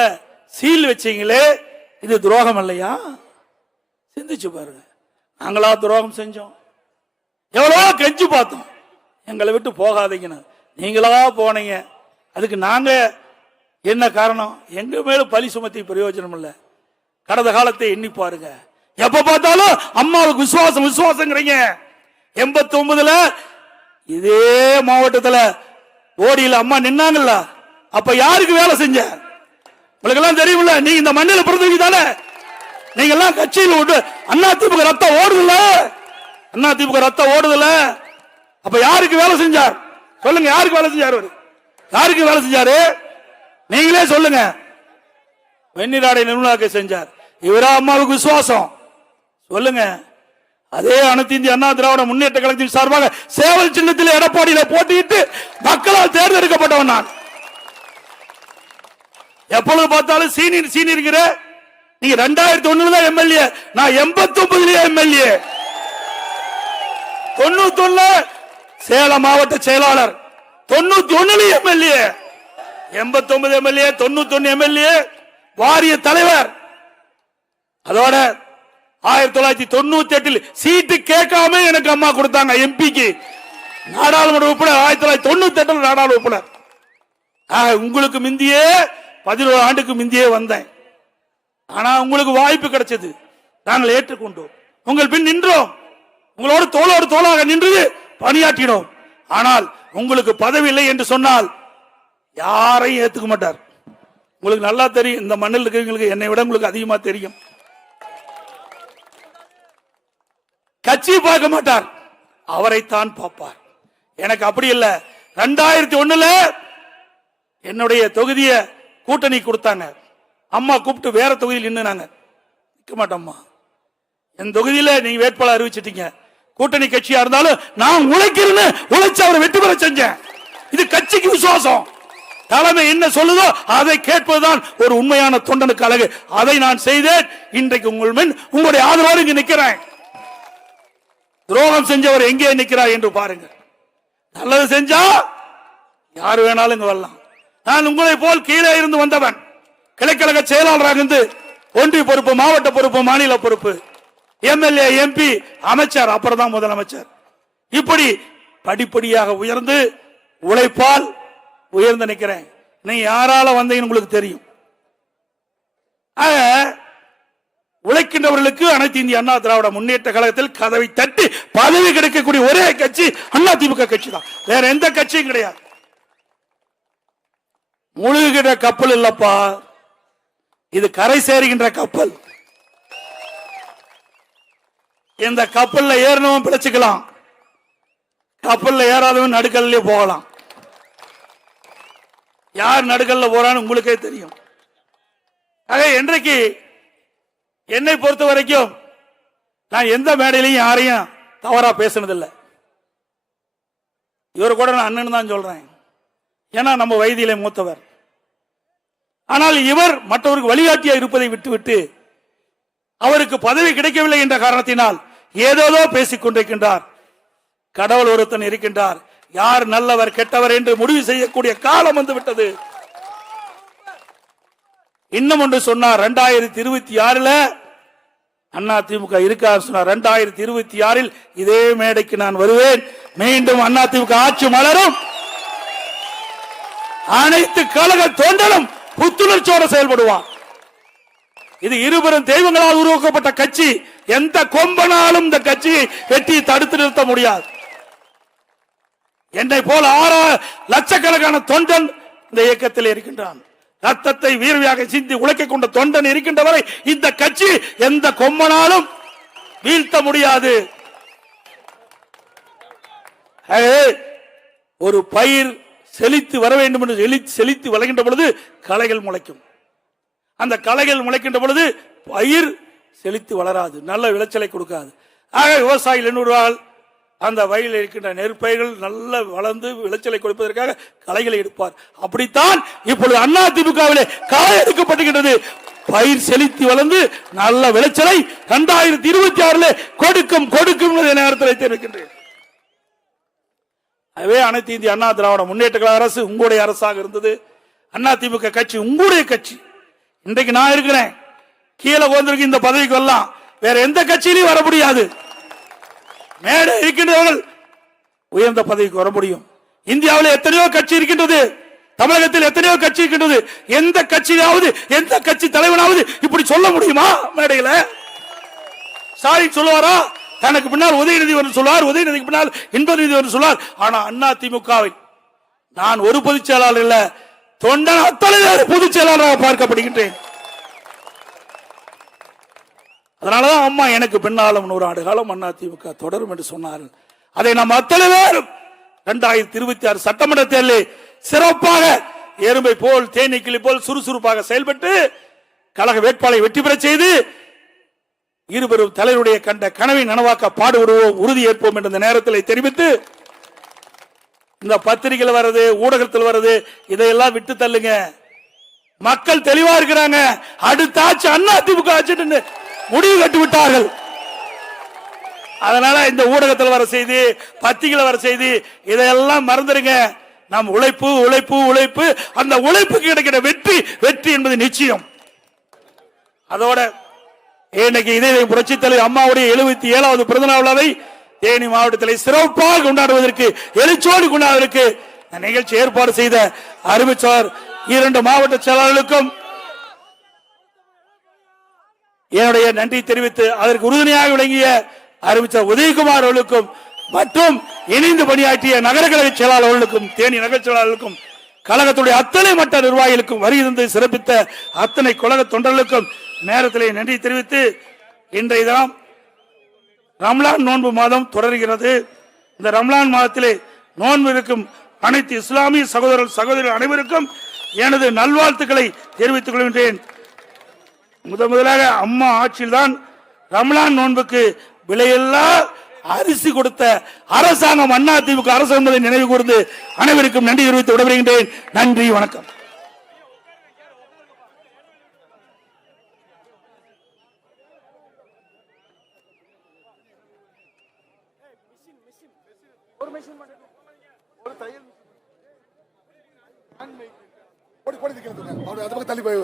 சீல் வச்சீங்களே, இது துரோகம் இல்லையா? சிந்திச்சு பாருங்க. நாங்களா துரோகம் செஞ்சோம்? எவ்வளவோ கெஞ்சி பார்த்தோம், எங்களை விட்டு போகாதீங்கன்னு. நீங்களா போனீங்க. அதுக்கு நாங்க என்ன காரணம்? எங்க மேல பழி சுமத்தி பிரயோஜனம் இல்ல. கடந்த காலத்தை எண்ணி பாருங்க. எப்ப பார்த்தாலும் அம்மாவுக்கு விசுவாசம் விசுவாசங்கிறீங்க. 89ல இதே மாவட்டத்தில் ஓடியில் அம்மா நின்னாங்கல்ல, அப்ப யாருக்கு வேலை செஞ்ச? உங்களுக்கு எல்லாம் தெரியுமில்ல. நீ இந்த மண்ணில் பிறந்தவங்க தானே. நீங்க எல்லாம் கட்சியில் விட்டு அதிமுக ரத்தம் ஓடுதுல, அதிமுக ரத்தம் ஓடுதுல. அப்ப யாருக்கு வேலை செஞ்சார் சொல்லுங்க? யாருக்கு வேலை செஞ்சார்? யாருக்கு வேலை செஞ்சாரு? நீங்களே சொல்லுங்க. வெண்ணிராடை நிர்மலாக்க செஞ்சார். இவரா அம்மாவுக்கு விசுவாசம்? சொல்லுங்க. அதே அனைத்து இந்திய அண்ணா திராவிட முன்னேற்ற கழகத்தின் சார்பாக சேவல் சின்னத்தில் எடப்பாடியில போட்டியிட்டு மக்களால் தேர்ந்தெடுக்கப்பட்டவன் நான். எப்பொழுது பார்த்தாலும் சீனியர் சீனியர். நீங்க 2001 தான் எம்எல்ஏ, நான் 89 எம்எல்ஏ. 91 சேலம் மாவட்ட செயலாளர், 91 எம்எல்ஏ, 89 எம்எல்ஏ, 91 எம்எல்ஏ, வாரிய தலைவர். அதோட 1998 சீட்டு கேட்காம எனக்கு அம்மா கொடுத்தாங்க எம்பிக்கு, நாடாளுமன்ற உறுப்பினர். 1998 நாடாளுமன்ற உறுப்பினர். உங்களுக்கு முந்தியே 11 ஆண்டுக்கு முந்தியே வந்தேன். ஆனா உங்களுக்கு வாய்ப்பு கிடைச்சது, நாங்கள் ஏற்றுக்கொண்டோம், உங்கள் பின் நின்றோம், உங்களோடு தோளோடு தோளாக நின்று பணியாற்றினோம். ஆனால் உங்களுக்கு பதவி இல்லை என்று சொன்னால் யாரையும் ஏத்துக்க மாட்டார். உங்களுக்கு நல்லா தெரியும், இந்த மண்ணில் இருக்கிறவங்களுக்கு என்னை விட உங்களுக்கு அதிகமா தெரியும். கட்சியை பார்க்க மாட்டார், அவரைத்தான் பார்ப்பார். எனக்கு அப்படி இல்லை. 2001 என்னுடைய தொகுதியை கூட்டணி கொடுத்தாங்க. அம்மா கூப்பிட்டு வேற தொகுதியில் நின்னுனாங்க. நிக்க மாட்டோம்மா, என் தொகுதியில நீங்க வேட்பாளர் அறிவிச்சிட்டீங்க, கூட்டணி கட்சியா இருந்தாலும் நான் உழைக்கிறேன்னு உழைச்சு அவரை வெற்றி பெற செஞ்சேன். இது கட்சிக்கு விசுவாசம். தலைமை என்ன சொல்லுதோ அதை கேட்பதுதான் ஒரு உண்மையான தொண்டனுக்கு அழகு. அதை நான் செய்தேன். இன்றைக்கு உங்கள் முன் உங்களுடைய ஆதரவோடு இங்கு நிற்கிறேன். துரோகம் செஞ்சவர் எங்கே நிற்கிறார் என்று பாருங்க. நல்லது செஞ்சா யாரு வேணாலும் இங்க வரலாம். நான் உங்களை போல் கீழே இருந்து வந்தவன். கிளைக்கழக செயலாளராக இருந்து ஒன்றிய பொறுப்பு, மாவட்ட பொறுப்பு, மாநில பொறுப்பு, எம்எல்ஏ, எம்பி, அமைச்சர், அப்புறம் தான் முதலமைச்சர். இப்படி படிப்படியாக உயர்ந்து உழைப்பால் உயர்ந்து நிற்கிறேன். நீங்க யாரால வந்தீங்கன்னு உங்களுக்கு தெரியும். உழைக்கின்றவர்களுக்கு அனைத்து இந்திய அண்ணா திராவிட முன்னேற்ற கழகத்தில் கதவை தட்டி பதவி கிடைக்கக்கூடிய ஒரே கட்சி அதிமுக கட்சி தான். வேற எந்த கட்சியும் கிடையாது. முழுகின்ற கப்பல் இல்லப்பா, இது கரை சேருகின்ற கப்பல். இந்த கப்பல்ல ஏறணும் பிழைச்சுக்கலாம், கப்பல்ல ஏறாதவன் நடுக்கல்லே போகலாம். யார் நடுக்கல்ல போறான்னு உங்களுக்கே தெரியும். இன்றைக்கு என்னை பொறுத்த வரைக்கும் நான் எந்த மேடையிலையும் யாரையும் தவறா பேசினதில்லை. இவரை கூட நான் அண்ணன் தான் சொல்றேன், ஏன்னா நம்ம வயதிலே மூத்தவர். ஆனால் இவர் மற்றவருக்கு வழிகாட்டியா இருப்பதை விட்டுவிட்டு அவருக்கு பதவி கிடைக்கவில்லை என்ற காரணத்தினால் ஏதோதோ பேசிக் கொண்டிருக்கின்றார். கடவுள் ஒருத்தன் இருக்கின்றார், யார் நல்லவர் கெட்டவர் என்று முடிவு செய்யக்கூடிய காலம் வந்து விட்டது. இன்னும் ஒன்று சொன்னார், 2026 அதிமுக இருக்கார் சொன்னார். 2026 இதே மேடைக்கு நான் வருவேன், மீண்டும் அதிமுக ஆட்சி மலரும், அனைத்து கழக தொண்டரும் புத்துணர்ச்சியோடு செயல்படுவார். இது இருபெரும் தெய்வங்களால் உருவாக்கப்பட்ட கட்சி. எந்த கொம்பனாலும் இந்த கட்சியை வெற்றி தடுத்து நிறுத்த முடியாது. என்னை போல 6 லட்சக்கணக்கான தொண்டன் இந்த இயக்கத்தில் இருக்கின்றான். ரத்தத்தை வீரவியாக சிந்தி உழைக்க கொண்ட தொண்டன் இருக்கின்ற வரை இந்த கட்சி எந்த கொம்மனாலும் வீழ்த்த முடியாது. ஒரு பயிர் செழித்து வர வேண்டும் என்று செழித்து வளர்கின்ற பொழுது களைகள் முளைக்கும். அந்த களைகள் முளைக்கின்ற பொழுது பயிர் செழித்து வளராது, நல்ல விளைச்சலை கொடுக்காது. ஆக விவசாயிகள் என்னுவால் அந்த வயலில் இருக்கின்ற நெற்பயிர்கள் நல்ல வளர்ந்து விளைச்சலை கொடுப்பதற்காக களைகளை எடுப்பார். அப்படித்தான் இப்பொழுது அதிமுகவிலே களை எடுக்கப்பட்டுகின்றது. பயிர் செழித்து வளர்ந்து நல்ல விளைச்சலை 2026 கொடுக்கும் நேரத்தில் தெரிவிக்கின்றேன். அதுவே அனைத்து இந்திய அண்ணா திராவிட முன்னேற்ற கழக அரசு உங்களுடைய அரசாக இருந்தது. அதிமுக கட்சி உங்களுடைய கட்சி. இன்றைக்கு நான் இருக்கிறேன், கீழே வந்திருக்கு இந்த பதவிக்கு வரலாம், வேற எந்த கட்சியிலையும் வர முடியாது. மேடை இருக்கின்றவர்கள் உயர்ந்த பதவிக்கு வர முடியும். இந்தியாவில் எத்தனையோ கட்சி இருக்கின்றது, தமிழகத்தில் எத்தனையோ கட்சி இருக்கின்றது. எந்த கட்சியாவது எந்த கட்சி தலைவனாவது இப்படி சொல்ல முடியுமா? மேடையில் ஸ்டாலின் சொல்லுவாரா? தனக்கு பின்னால் உதயநிதி என்று சொல்வார், உதயநிதிக்கு பின்னால் இன்பநிதி என்று சொல்வார். ஆனா அதிமுகவில் நான் ஒரு பொதுச் செயலாளர் இல்ல, தொண்டன் அத்தனை பொதுச் செயலாளராக பார்க்கப்படுகின்றேன். அதனாலதான் அம்மா எனக்கு பின்னாலும் 100 ஆண்டு காலம் அதிமுக தொடரும் என்று சொன்னார்கள். அதை நாம் அத்தனை பேரும் 2026 சட்டமன்ற தேர்தலில் சிறப்பாக எறும்பை போல் தேனீக்கிளி போல் சுறுசுறுப்பாக செயல்பட்டு கழக வேட்பாளரை வெற்றி பெற செய்து இருவரும் தலைவருடைய கண்ட கனவை நனவாக்க பாடுபடுவோம், உறுதி ஏற்போம் என்ற நேரத்தில் தெரிவித்து, இந்த பத்திரிகையில் வருது, ஊடகத்தில் வருது, இதையெல்லாம் விட்டு தள்ளுங்க. மக்கள் தெளிவா இருக்கிறாங்க. அடுத்த ஆட்சி அதிமுக ஆட்சி முடிவு கட்டி விட்டார்கள். அதனால இந்த ஊடகத்தில் வர செய்தி, பத்திரிகையில் வர செய்தி, இதையெல்லாம் மறந்துடுங்க. நம் உழைப்பு உழைப்பு உழைப்பு, அந்த உழைப்புக்கு கிடைக்கிற வெற்றி வெற்றி என்பது நிச்சயம். அதோட இன்னைக்கு இதே புரட்சித் தலைவர் அம்மாவுடைய 77வது பிறந்த விழாவை தேனி மாவட்டத்தில் சிறப்பாக கொண்டாடுவதற்கு, எழுச்சியோடு கொண்டாடுவதற்கு நிகழ்ச்சி ஏற்பாடு செய்த அறிவிச்சார் 2 மாவட்ட செயலாளர்களுக்கும் என்னுடைய நன்றி தெரிவித்து, அதற்கு உறுதுணையாக விளங்கிய அறிவிச்சார் உதயகுமார் அவர்களுக்கும் மற்றும் இணைந்து பணியாற்றிய நகர கழக செயலாளர்களுக்கும், தேனி நகர செயலாளர்களுக்கும், கழகத்துடைய அத்தனை மட்ட நிர்வாகிகளுக்கும், வருகை சிறப்பித்த அத்தனை கழக தொண்டர்களுக்கும் நேரத்திலே நன்றி தெரிவித்து, இன்றைய தினம் ரம்லான் நோன்பு மாதம் தொடர்கிறது. இந்த ரம்லான் மாதத்திலே நோன்பு இருக்கும் அனைத்து இஸ்லாமிய சகோதரர்கள் அனைவருக்கும் எனது நல்வாழ்த்துக்களை தெரிவித்துக் கொள்கின்றேன். முதலாக அம்மா ஆட்சியில்தான் ரம்லான் நோன்புக்கு விலையில்லா அரிசி கொடுத்த அரசாங்கம் அதிமுக அரசு என்பதை நினைவு கூர்ந்து அனைவருக்கும் நன்றி தெரிவித்து விடைபெறுகின்றேன். நன்றி, வணக்கம். தள்ளி போய்